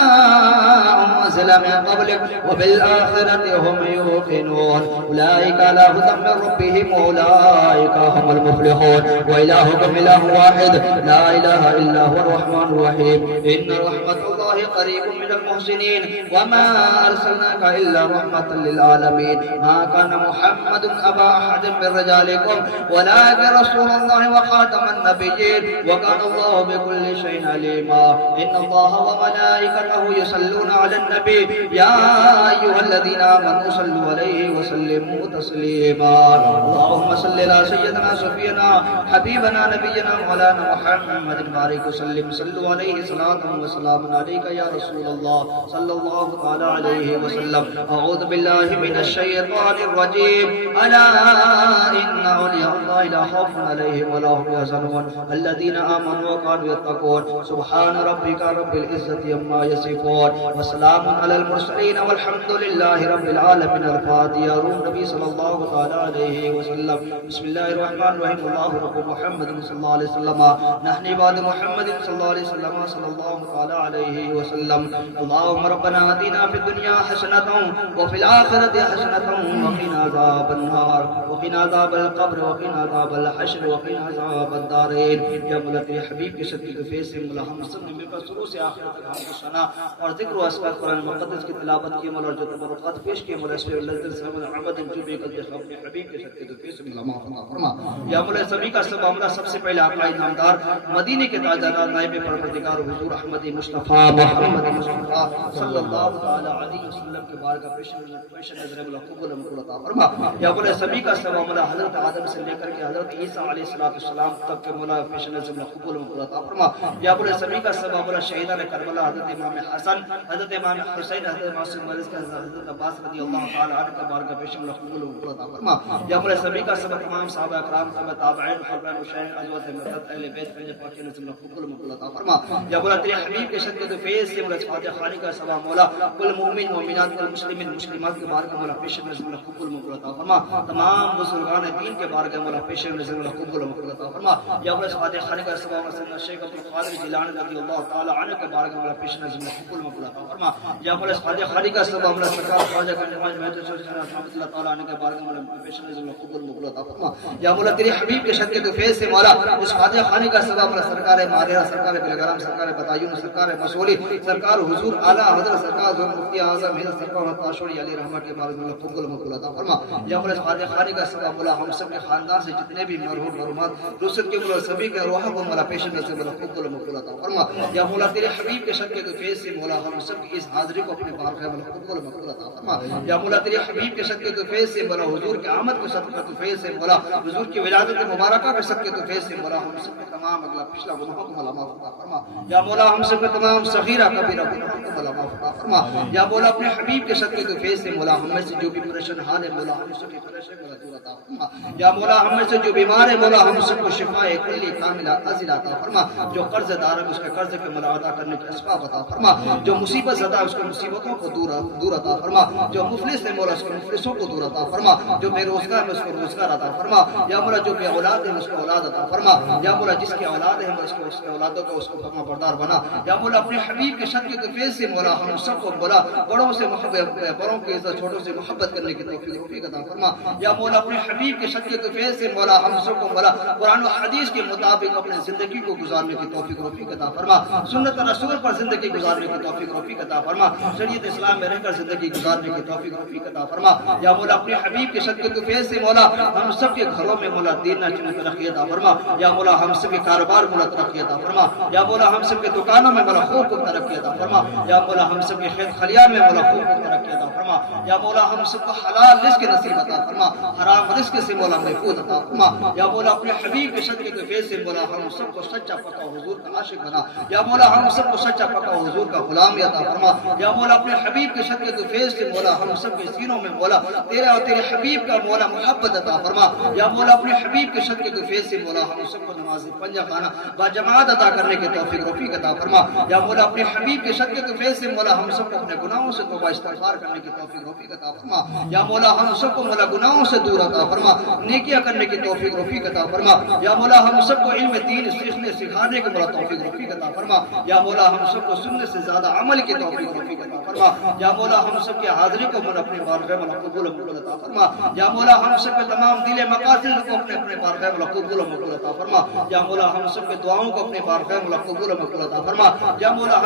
أنزل من قبلك وبالآخرة هم يوقنون أولئك على هدى من ربهم وأولئك هم المفلحون. وإلهكم إله واحد لا إله إلا هو الرحمن الرحيم إن رحمة الله قريب من المحسنين وما أرسلناك إلا رحمة للعالمين. ما كان محمد أبا أحد من رجالكم ولكن رسول الله وخاتم النبيين وكان الله بكل شيء عليما. إن الله وملائكته يصلون على النبي يا أيها الذين آمنوا صلوا عليه وسلموا تسليما. اللهم صل على سيدنا سفينا حبيبنا نبينا مولانا محمد بارك وسلم صلوا عليه صلاة وسلام عليك يا رسول الله صلى الله تعالى عليه وسلم. أعوذ بالله من الشيطان الرجيم ألا إن أولياء الله لا خوف عليهم ولا هم يحزنون الذين آمنوا وكانوا يتقون. سبحان ربك رب العزة عما يصفون وسلام على المرسلين والحمد لله رب العالمين. الفاتحة يا روح النبي صلى الله تعالى عليه وسلم. بسم الله الرحمن الرحيم الله رب محمد صلى الله عليه وسلم نحن عباد محمد صلى الله عليه وسلم صلى الله تعالى عليه وسلم. اللهم ربنا آتنا في الدنيا حسنة وفي الآخرة حسنة وقنا عذاب النار وقنا عذاب القبر وقنا عذاب الحشر وقنا عذاب الدارين. یا ملت حبیب کے صدقے کے فیض سے مولا ہم سب نے مل کر شروع سے آخر تک ہم کو سنا اور ذکر و اذکار قرآن مقدس کی تلاوت کی مولا اور جو تبرکات پیش کیے مولا اس پہ اللہ صاحب العبد جو بھی قد اپنے حبیب کے صدقے کے فیض سے مولا معاف فرما. یا مولا سبھی کا سب ہمارا سب سے پہلے آقا نامدار مدینے کے تاجدار نائب پروردگار حضور احمد مصطفیٰ محمد مصطفیٰ صلی اللہ تعالی علیہ وسلم کے بارگاہ پیش نظر قبول عطا فرما. یا مولا سبھی کا سب ہمارا حضرت آدم سے لے کر کے حضرت عیسیٰ علیہ السلام تک کے مولا پیش نظر قبول عطا فرما. یا مولا سبھی کا سب ہمارا شہیدان کربلا حضرت امام حسن حضرت امام حسین حضرت معصوم مرض کا حضرت عباس رضی اللہ تعالی عنہ کا بارگاہ پیش نظر قبول عطا فرما. یا مولا سبھی کا سب تمام صحابہ کرام تابعین تابعین ازواج مطہرات اہل بیت پاک نظر قبول عطا فرما. یا مولا مولا تیرے حبیب کے صدقے تو فیض سے مولا فاتح خانی کا ثواب مولا کل مومن مومنات کل مسلمین مسلمات کے بارگاہ مولا پیش نظر مولا قبول مقبول عطا فرما تمام بزرگان دین کے بارگاہ مولا پیش نظر مولا قبول مقبول عطا فرما یا مولا فاتح خانی کا ثواب مولا شیخ عبد القادر جیلانی رضی اللہ تعالی عنہ کے بارگاہ مولا پیش نظر مولا قبول مقبول عطا فرما یا مولا فاتح خانی کا ثواب مولا سرکار خواجہ کا نماز مہدی رحمۃ اللہ تعالی عنہ کے بارگاہ مولا پیش نظر مولا قبول مقبول عطا فرما یا مولا تیرے حبیب کے صدقے تو فیض سے مولا اس فاتح خانی کا ثواب مولا سرکار مادرہ سرکار بلگرام سرکار بتایون سرکار مسولی سرکار حضور اعلی حضرت سرکار مفتی اعظم ہند سرکار تاشوری علی رحمت کے بارگاہ مولا قبول مقبول عطا فرما یا مولا فاتح خانی کا ثواب مولا ہم سب کے خاندان سے جتنے بھی مرحوم مرحومات رسل کے مولا سبھی کے روح کو مولا پیش نظر مولا قبول مقبول عطا فرما یا مولا تیرے حبیب کے صدقے تو فیض سے مولا ہم سب کی اس حاضری کو اپنے بارگاہ مولا قبول مقبول عطا فرما یا مولا تیرے حبیب کے صدقے تو فیض سے مولا حضور کی آمد کے صدقے تو فیض سے مولا حضور کی ولادت مبارکہ کے صدقے تو فیض سے مولا ہم سب کے تمام اگلا پچھلا گناہوں کو مولا معاف عطا فرما یا مولا ہم سب کے تمام صغیرہ کبیرہ گناہوں کو مولا معاف عطا فرما یا مولا اپنے حبیب کے صدقے تو فیض سے مولا ہم میں سے جو بھی پریشان حال ہے مولا ہم سب کی پریشانی مولا دور عطا فرما یا مولا ہم میں سے جو بیمار ہے مولا ہم سب کو شفاء کلی کاملہ عاجلہ عطا فرما جو قرض دار ہے اس کے قرض کے مولا ادا کرنے کے اسباب عطا فرما جو مصیبت زدہ ہے اس کے مصیبتوں کو دور عطا فرما جو مفلس ہے مولا اس کے مفلسوں کو دور عطا فرما جو بے روزگار ہے اس کو روزگار عطا فرما یا مولا جو بے اولاد ہے اس کو اولاد عطا فرما یا مولا جس کی اولاد ہے اس کے اولادوں کو اس کو فرما بردار بنا یا مولا اپنے حبیب کے صدقے کے فیض سے مولا ہم سب کو مولا بڑوں سے محبت بڑوں کی عزت چھوٹوں سے محبت کرنے کی توفیق عطا فرما یا مولا اپنے حبیب کے صدقے کے فیض سے مولا ہم سب کو مولا قرآن و حدیث کے مطابق اپنے زندگی کو گزارنے کی توفیق عطا فرما سنت رسول پر زندگی گزارنے کی توفیق عطا فرما شریعت اسلام میں رہ کر زندگی گزارنے کی توفیق عطا فرما یا مولا اپنے حبیب کے صدقے کے فیض سے مولا ہم سب کے گھروں میں مولا دین نہ ترقی عطا فرما یا مولا ہم سب کے کاروبار مولا ترقی عطا فرما یا مولا ہم سب کے دکانوں میں مولا خوب ترقی عطا فرما یا مولا ہم سب کے کھیت خلیان میں مولا خوب ترقی عطا فرما یا مولا ہم سب کو حلال رزق نصیب عطا فرما حرام رزق سے مولا محفوظ عطا فرما یا مولا اپنے حبیب کے صدقے کے فیض سے مولا ہم سب کو سچا پکا حضور کا عاشق بنا یا مولا ہم سب کو سچا پکا حضور کا غلام عطا فرما یا مولا اپنے حبیب کے صدقے کے فیض سے مولا ہم سب کے سینوں میں مولا تیرے اور تیرے حبیب کا مولا محبت عطا فرما یا مولا اپنے حبیب کے صدقے کے فیض سے مولا ہم سب کو نماز پنجہ خانہ با جماعت ادا کرنے کے توفیق عطا فرما یا مولا اپنے حبیب کے صدقے کے فیض سے مولا ہم سب کو اپنے گناہوں سے توبہ استغفار کرنے کی توفیق عطا فرما یا مولا ہم سب کو مولا گناہوں سے دور عطا فرما نیکیاں کرنے کی توفیق عطا فرما یا مولا ہم سب کو علم دین سیکھنے سکھانے کی مولا توفیق عطا فرما یا مولا ہم سب کو سننے سے زیادہ عمل کی توفیق عطا فرما یا مولا ہم سب کی حاضری کو مولا اپنے بارگاہ میں قبول عطا فرما یا مولا ہم سب کے تمام دل مقاصد کو اپنے بارگاہ میں قبول عطا فرما یا مولا ہم سب کے دعاؤں کو اپنے بارگاہ میں قبول عطا فرما یا مولا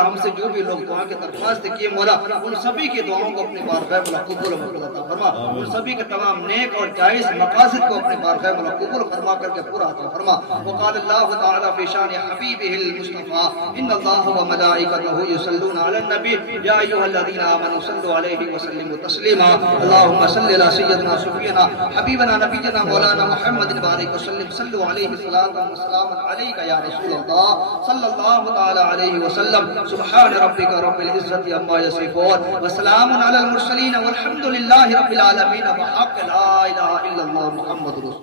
ہم سے جو بھی لوگ دعا کی درخواست کیے مولا ان سبھی کی دعاؤں کو اپنے بارگاہ میں قبول عطا فرما ان سبھی کے تمام نیک اور جائز مقاصد کو اپنے بارگاہ میں قبول فرما کر کے پورا عطا فرما وقال اللہ تعالی فی شان حبیبہ المصطفى ان اللہ وملائکته یصلون علی النبی یا ایھا الذین آمنوا صلوا علیہ وسلموا تسلیما اللهم صل علی سیدنا شفیعنا حبیبنا نبینا مولانا محمد بارک وسلم صلوا علیہ الصلاۃ والسلام علیک یا رسول اللہ صلی اللہ تعالی علیہ وسلم سبحان ربک رب العزۃ عما یصفون وسلام علی المرسلین والحمد للہ رب العالمین بحق لا الہ الا اللہ محمد رسول